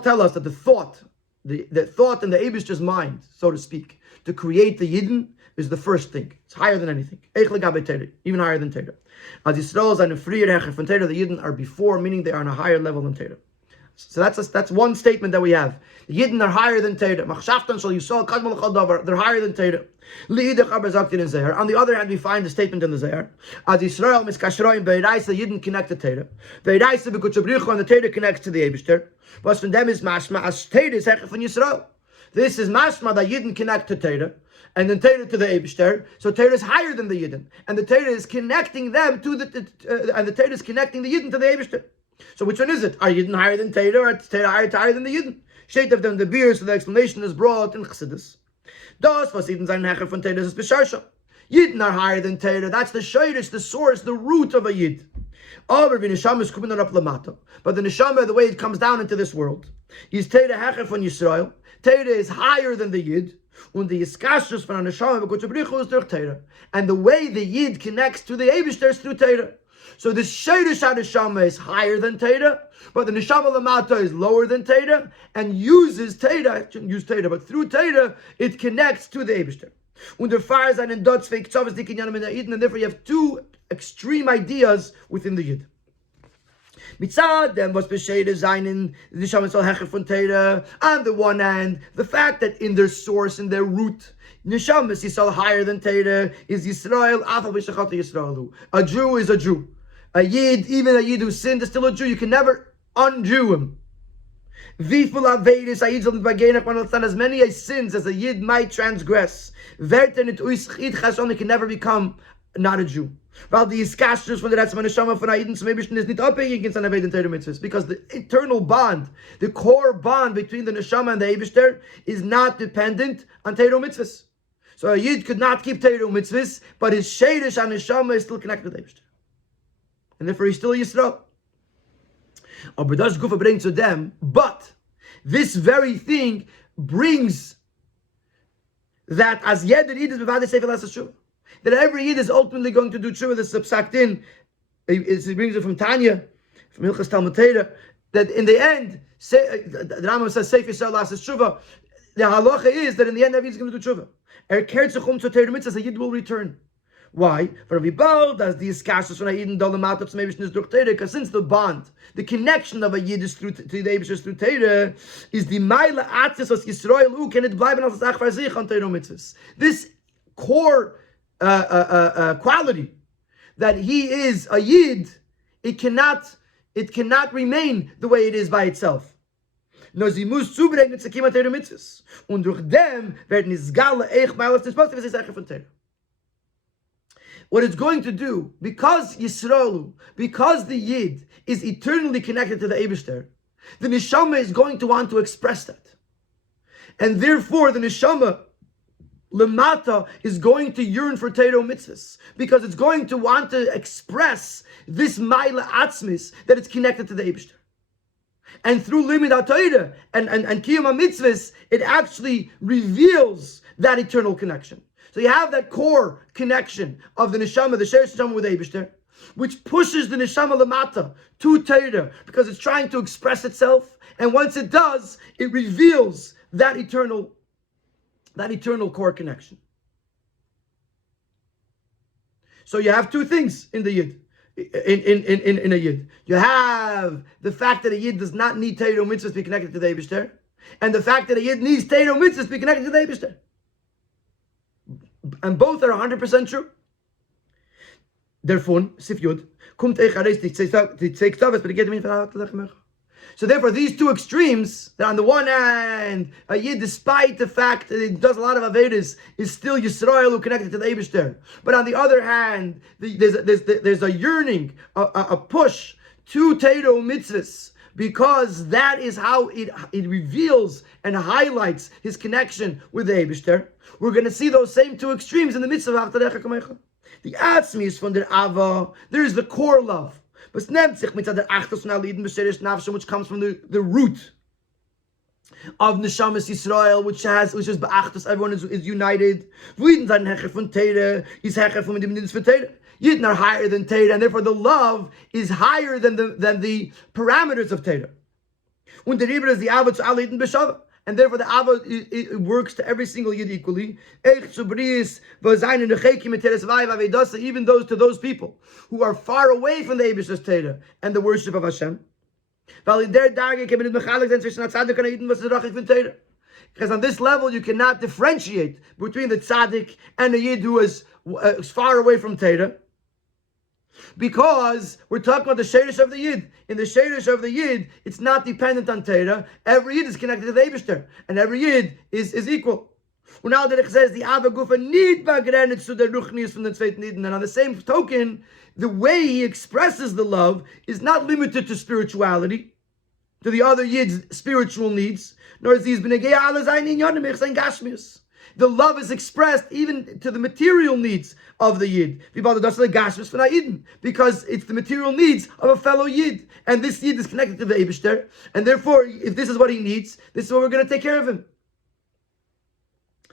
tell us that the thought in the Eibishter's mind, so to speak, to create the Yidden is the first thing. It's higher than anything. Even higher than Torah. As Yisrael and from Torah, the Yidden are before, meaning they are on a higher level than Torah. So that's one statement that we have. The Yidden are higher than Torah. They're higher than Torah. On the other hand, we find the statement in the Zohar. As Yisrael miskashroim beiraisa, Yidden connect to Torah. Beiraisa b'kutchabrichu, and the Torah connects to the Eibishter. But from them is mashma as Torah is hechef from Yisrael. This is mashma that Yidden connect to Torah, and then Torah to the Eibishter. So Torah is higher than the Yidden, and the Torah is connecting them to and the Torah is connecting the Yidden to the Eibishter. So which one is it? Are Yidden higher than Torah, or is Torah higher than the Yidden? State of them the beer, so the explanation is brought in Chassidus. Das was Yidden sein hecher von Torah is b'sharsha. Yidden are higher than Torah. That's the shayrish, the source, the root of a Yid. But the neshama, the way it comes down into this world, is Torah hecher von Yisrael. Torah is higher than the Yid. And the iskashus von neshama b'kutchabrichu is durch Torah. And the way the Yid connects to the Eibishter is through Torah. So the shayrish neshama is higher than Torah, but the neshama lamata is lower than Torah, and uses Torah. It shouldn't use Torah, but through Torah it connects to the Eibishter. And therefore you have two extreme ideas within the Yid. Mitzad them was b'sheidah zayin the neshama is hecher von Torah. On the one hand, the fact that in their source, in their root, neshama is higher than Torah is Yisrael. A Jew is a Jew. A Yid, even a Yid who sinned, is still a Jew. You can never un-Jew him. As many sins as a Yid might transgress, he can never become not a Jew. Because the eternal bond, the core bond between the neshama and the Eibishter is not dependent on Torah mitzvahs. So a Yid could not keep Torah mitzvahs, but his sheidish and neshama is still connected with the Eibishter. And therefore he's still a Yisrael. But this very thing brings that as Yed Yid is bevade sefer las tshuva, that every Yid is ultimately going to do tshuva. This is psakt in. He brings it from Tanya, from Hilchas Talmud Torah, that in the end, the Rambam says sefer Yisrael las tshuva. The halacha is that in the end, every Yid is going to do tshuva. Kertzachum to Torah mitzvahs, a Yid will return. Why? Because since the bond, the connection of a Yid is through to the Eibishter through Torah, is the Maila Atzis as Yisrael who can it bleiben als Ach Varzich on Torah mitzvahs. This core quality that he is a Yid, it cannot remain the way it is by itself. No, sie muss zubringen zu Kima Torah mitzvahs. Und durch dem werden es gale eich meilas des Postes, was ist von Torah. What it's going to do, because Yisrael, because the Yid is eternally connected to the Eibishter, the neshama is going to want to express that. And therefore the neshama, lemata, is going to yearn for Torah mitzvahs, because it's going to want to express this maila atzmis, that it's connected to the Eibishter. And through limit Torah and kiyum mitzvahs, it actually reveals that eternal connection. So you have that core connection of the neshama, the sheish neshama with Eibishter, which pushes the neshama lamata to Torah, because it's trying to express itself, and once it does, it reveals that eternal core connection. So you have two things in the Yid. In a Yid. You have the fact that a Yid does not need Torah mitzvahs to be connected to the Eibishter, and the fact that a Yid needs Torah mitzvahs to be connected to the Eibishter. And both are 100% true. Therefore, Sif Yud, kommt eich areis die zwei Ktavas, but get me in. So therefore, these two extremes, that on the one hand, a Yid, despite the fact that it does a lot of Avedas, is still Yisrael who connected to the Eibishter. But on the other hand, there's a yearning, a push to Torah mitzvahs, because that is how it reveals and highlights his connection with the Eibishter. We're going to see those same two extremes in the mitzvah of Avtadecha Kamecha. The Atzmi is from the Ava. There is the core love. Which comes from the root of Neshamas Yisrael, which is Ba'achtos, everyone is united. Yidden are higher than Torah, and therefore the love is higher than the parameters of Torah. Und der Rebbe is the Ava to alle Yidden b'shava. And therefore the Ava it works to every single Yid equally. Even those to those people who are far away from the Eibishter's Torah and the worship of Hashem. Because on this level you cannot differentiate between the tzaddik and the Yid who is far away from Torah. Because we're talking about the sheirush of the Yid. In the sheirush of the Yid, it's not dependent on Torah. Every Yid is connected to the Eibishter, and every Yid is equal. Now that it says the Ava Gufa need bagrenet to the ruchnius from the Tzveit Niden, and on the same token, the way he expresses the love is not limited to spirituality, to the other Yid's spiritual needs, nor is these b'negei ala zayin inyanim echsein gashmius. The love is expressed even to the material needs of the Yid. Because it's the material needs of a fellow Yid. And this Yid is connected to the Eibishter. And therefore, if this is what he needs, this is what we're going to take care of him.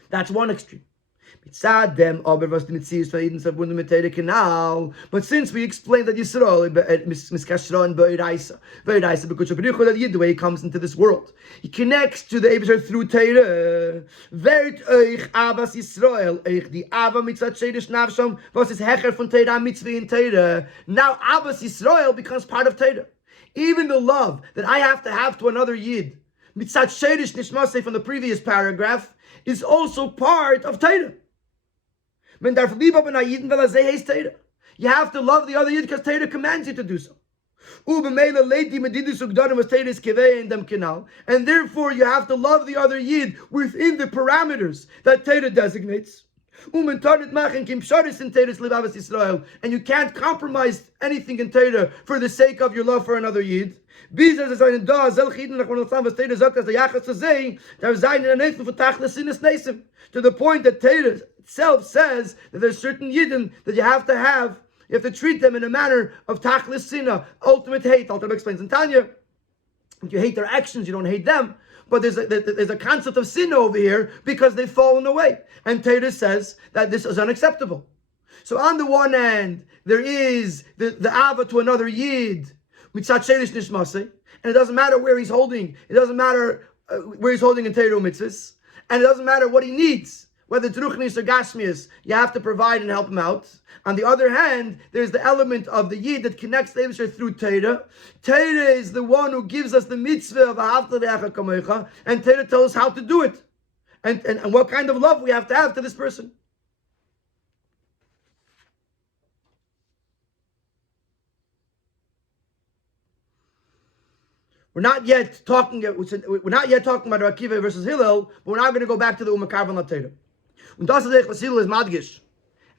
That's one extreme. But since we explained that Yisrael, the way he comes into this world, he connects to the Eibishter through Torah. Now Abbas Yisrael becomes part of Torah. Even the love that I have to another Yid, mitzat sheidish nishmasei from the previous paragraph, is also part of Torah. You have to love the other Yid because Torah commands you to do so. And therefore you have to love the other Yid within the parameters that Torah designates. And you can't compromise anything in Torah for the sake of your love for another Yid. To the point that Torah itself says that there's certain Yidden that you have to treat them in a manner of tachlis sinna, ultimate hate. Alter explains in Tanya, if you hate their actions, you don't hate them. But there's a concept of sin over here because they've fallen away. And Torah says that this is unacceptable. So on the one hand, there is the Ava to another Yid, mitzat shelish nishmasei, and it doesn't matter where he's holding. It doesn't matter where he's holding in Torah mitzvahs. And it doesn't matter what he needs. Whether it's ruchnis or gashmias, you have to provide and help him out. On the other hand, there's the element of the Yid that connects the Eibishter through Torah. Torah is the one who gives us the mitzvah of Avtadecha Kamecha, and Torah tells us how to do it, and what kind of love we have to this person. We're not yet talking about Akiva versus Hillel, but we're now going to go back to the Umakarvan Torah.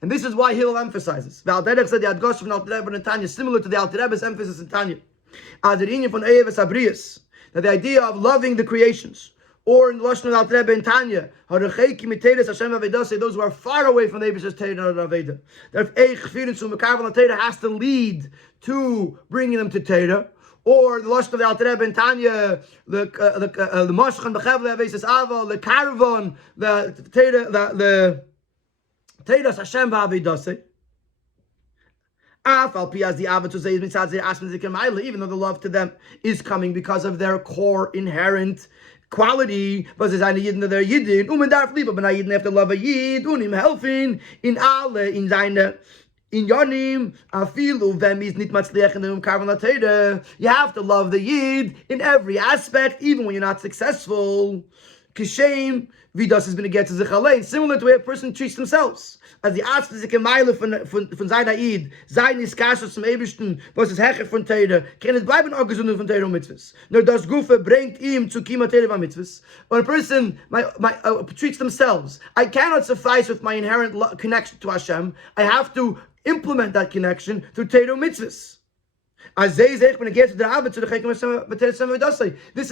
And this is why Hillel emphasizes. The Alter Rebbe said the Adgosh from Alter Rebbe and Tanya, similar to the Alter Rebbe's emphasis in Tanya. That the idea of loving the creations, or in the Lashon of Alter Rebbe and Tanya, those who are far away from the Eibishter's Torah and Aveda, that Torah has to lead to bringing them to Torah. Or the Lashon of the Alter Rebbe and Tanya, the Moshe and Bechevle Avesis Ava, the Caravan, the Teiras Hashem V'Avedase. Even though the love to them is coming because of their core inherent quality, but there's eine Yidden der Yidden, man darf lieber ben Yidden have to love a Yid, him helfen in alle in seine In Yonim, afilu vemis nit matzliach in the karvan latera. You have to love the Yid in every aspect, even when you're not successful. Kishem vidas has been against the chalein, similar to the way a person treats themselves. As the aspect meile von seiner Yid, sein is kasher zum Ebersten, was ist hecher von Teire, kann es bleiben auch gesund von Teire und Mitzvahs. Nur das Gufe bringt ihm zu Kima Teire und Mitzvahs. When a person treats themselves, I cannot suffice with my inherent connection to Hashem. I have to implement that connection through Teiro Mitzvahs. This is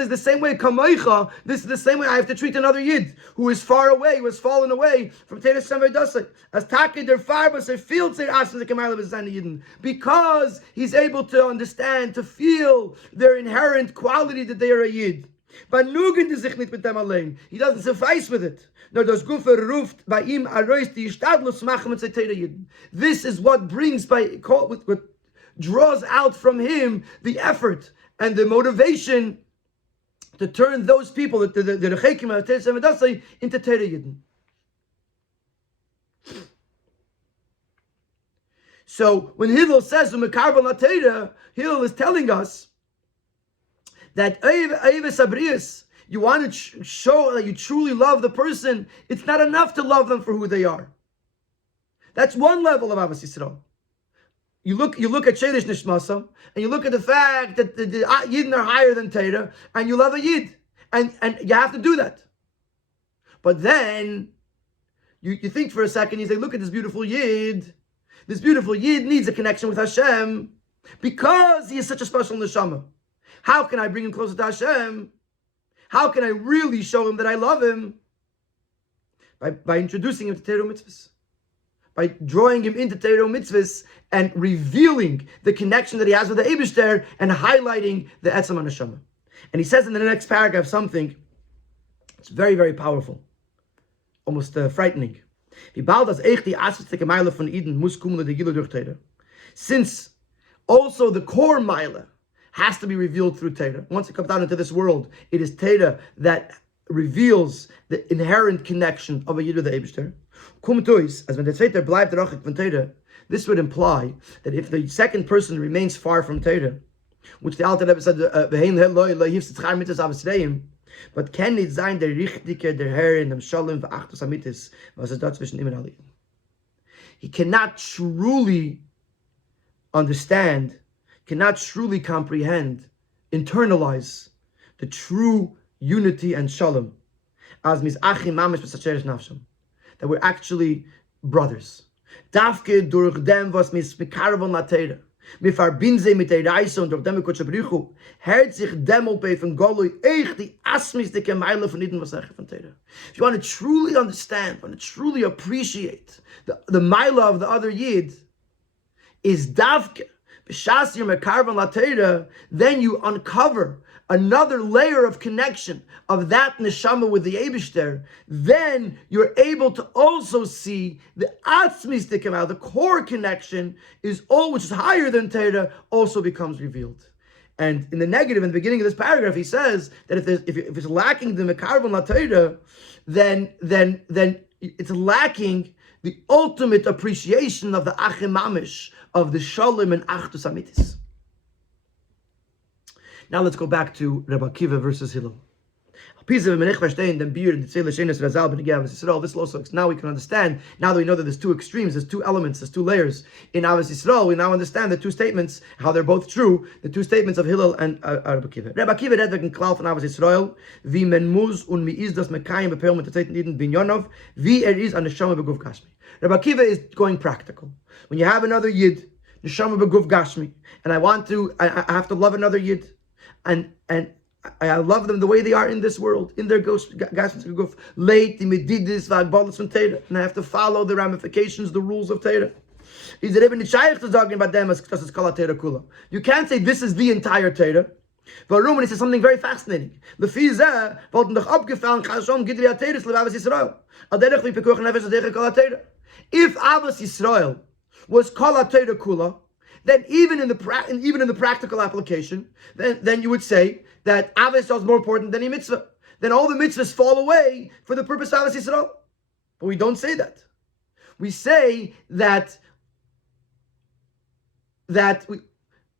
the same way Kamoicha, this is the same way I have to treat another Yid who is far away, who has fallen away from Teiro Samvedasai. As Taki der Farbas feels their Asma Yidden, because he's able to understand, to feel their inherent quality that they are a Yid. But Nugen is sich nicht mit dem allein. He doesn't suffice with it. No, das Gufe ruft bei ihm arois die Stadlus machen mit Teiro Yidden. This is what brings what draws out from him the effort and the motivation to turn those people, the Rechekim of Teres Samvedasai, into Teiro Yidden. So when Hillel says Mekarbal Latera, Hillel is telling us that you want to show that you truly love the person. It's not enough to love them for who they are. That's one level of Avos Yisrael. You look at Shelish Nishmasam, and you look at the fact that the Yidden are higher than Teira, and you love a Yid, and you have to do that. But then you think for a second, you say, look at this beautiful Yid. This beautiful Yid needs a connection with Hashem because he is such a special neshama. How can I bring him closer to Hashem? How can I really show him that I love him? By introducing him to Teiro Mitzvahs. By drawing him into Teiro Mitzvahs and revealing the connection that he has with the Eibishter and highlighting the Etzem HaNeshama. And he says in the next paragraph something, it's very, very powerful. Almost frightening. Since also the core Maila has to be revealed through Teira. Once it comes down into this world, it is Teira that reveals the inherent connection of a Yid with the Eibishter. This would imply that if the second person remains far from Teira, which the Alter Rebbe said, but can it sein der Richtige, der Herr in dem Shalom v'Achtus Amitis, was ist dort zwischen ihm und alle? He cannot truly understand, cannot truly comprehend, internalize the true unity and Shalom, as mis achim mamish b'sacheres nafsham, that we're actually brothers. Dafke durch dem was mis bekarvon latera. Mir verbinze mit der Reise und durch dem Kotsche Brichu hält sich Demelpe von Goloi echt die asmistike Meile von Iden was von Teira. If you want to truly understand, want to truly appreciate the Meile of the other Yid, is Davke b'shas your mekarvan latera, then you uncover another layer of connection of that neshama with the Eibishter. Then you're able to also see the atzmis out, the core connection is all which is higher than Teira also becomes revealed. And in the negative, in the beginning of this paragraph, he says that if it's lacking the mekarvan latera, then it's lacking the ultimate appreciation of the achim mamish, of the shalom and achdus amitis. Now let's go back to Rabbi Akiva versus Hillel. This also, now we can understand, now that we know that there's two extremes, there's two elements, there's two layers in Avos Yisrael, we now understand the two statements, how they're both true, the two statements of Hillel and Rabbi Akiva. Rabbi Akiva read wegen Klau von Avos Yisrael, wie men muss und mi is das mekayim bepeil mit der Zeiten Eden binyanov, wie is an Neshama beguf Gashmi. Rabbi Akiva is going practical. When you have another Yid, Neshama beguf Gashmi, and I have to love another Yid, and I love them the way they are in this world, in their ghost, and I have to follow the ramifications, the rules of Teira. You can't say this is the entire Teira. Warum? And he says something very fascinating. If Avos Yisrael was Kol HaTeira Kula, then even in the practical application, then you would say that Avos Yisrael is more important than a mitzvah. Then all the mitzvahs fall away for the purpose of Avos Yisrael. But we don't say that. We say that that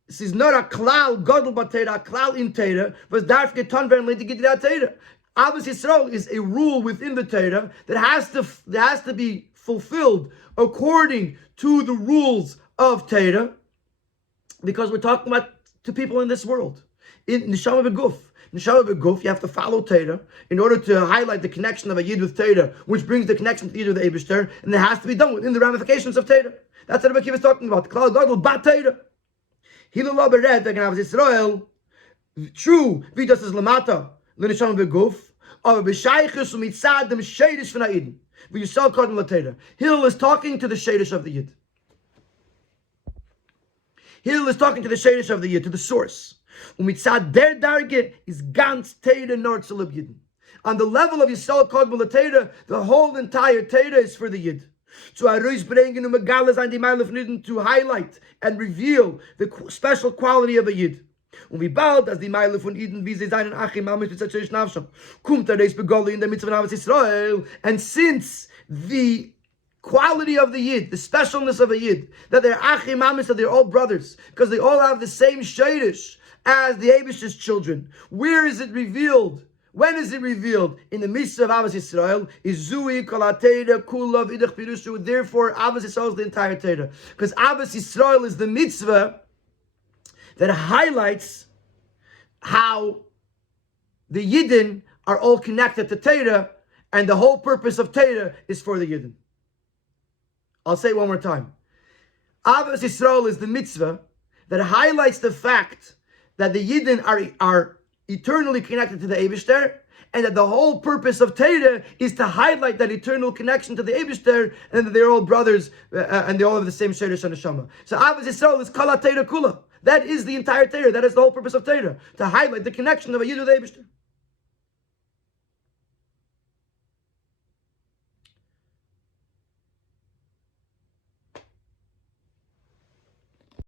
this is not a klal gadol b'Torah, a klal in Torah, but darf getan werden to get that Torah. Ahavas Yisrael is a rule within the Torah that has to be fulfilled according to the rules of Torah, because we're talking about to people in this world. In Neshama B'Guf. Neshama B'Guf, you have to follow Torah in order to highlight the connection of a Yid with Torah, which brings the connection to the Yid with the Eibishter, and it has to be done within the ramifications of Torah. That's what Rabbi Akiva is talking about. Klal gadol b'Torah. Hilul b'red, again, Ahavas Yisrael, true, Vidas is lamata, l'Neshama B'Guf, aber b'shaychus u'mitzad dem sheidish v'na Yidin. V'yisrael kodem l'Torah. Hillel is talking to the sheidish of the Yid. Hillel is talking to the sheidish of the Yid, to the source. Umitzad der darge is ganz Torah nor tzulub Yidin. On the level of Yisrael kodem l'Torah, the whole entire Torah is for the Yid. To highlight and reveal the special quality of a Yid. And since the quality of the Yid, the specialness of a Yid, that they're achim amis, that they're all brothers, because they all have the same sheidish as the Eibishter's children. Where is it revealed? When is it revealed? In the mitzvah of Ahavas Yisrael, is Zui Kol HaTorah Kulav Idach Pirushu. Therefore, Ahavas Yisrael is the entire Torah. Because Ahavas Yisrael is the mitzvah that highlights how the Yidden are all connected to Torah, and the whole purpose of Torah is for the Yidden. I'll say it one more time. Ahavas Yisrael is the mitzvah that highlights the fact that the Yidden are eternally connected to the Eibishter, and that the whole purpose of Torah is to highlight that eternal connection to the Eibishter, and that they're all brothers, and they all have the same Sheidish and Neshama. So Ahavas Yisrael is Kol HaTorah Kula. That is the entire Torah. That is the whole purpose of Torah, to highlight the connection of a Yid with the Eibishter.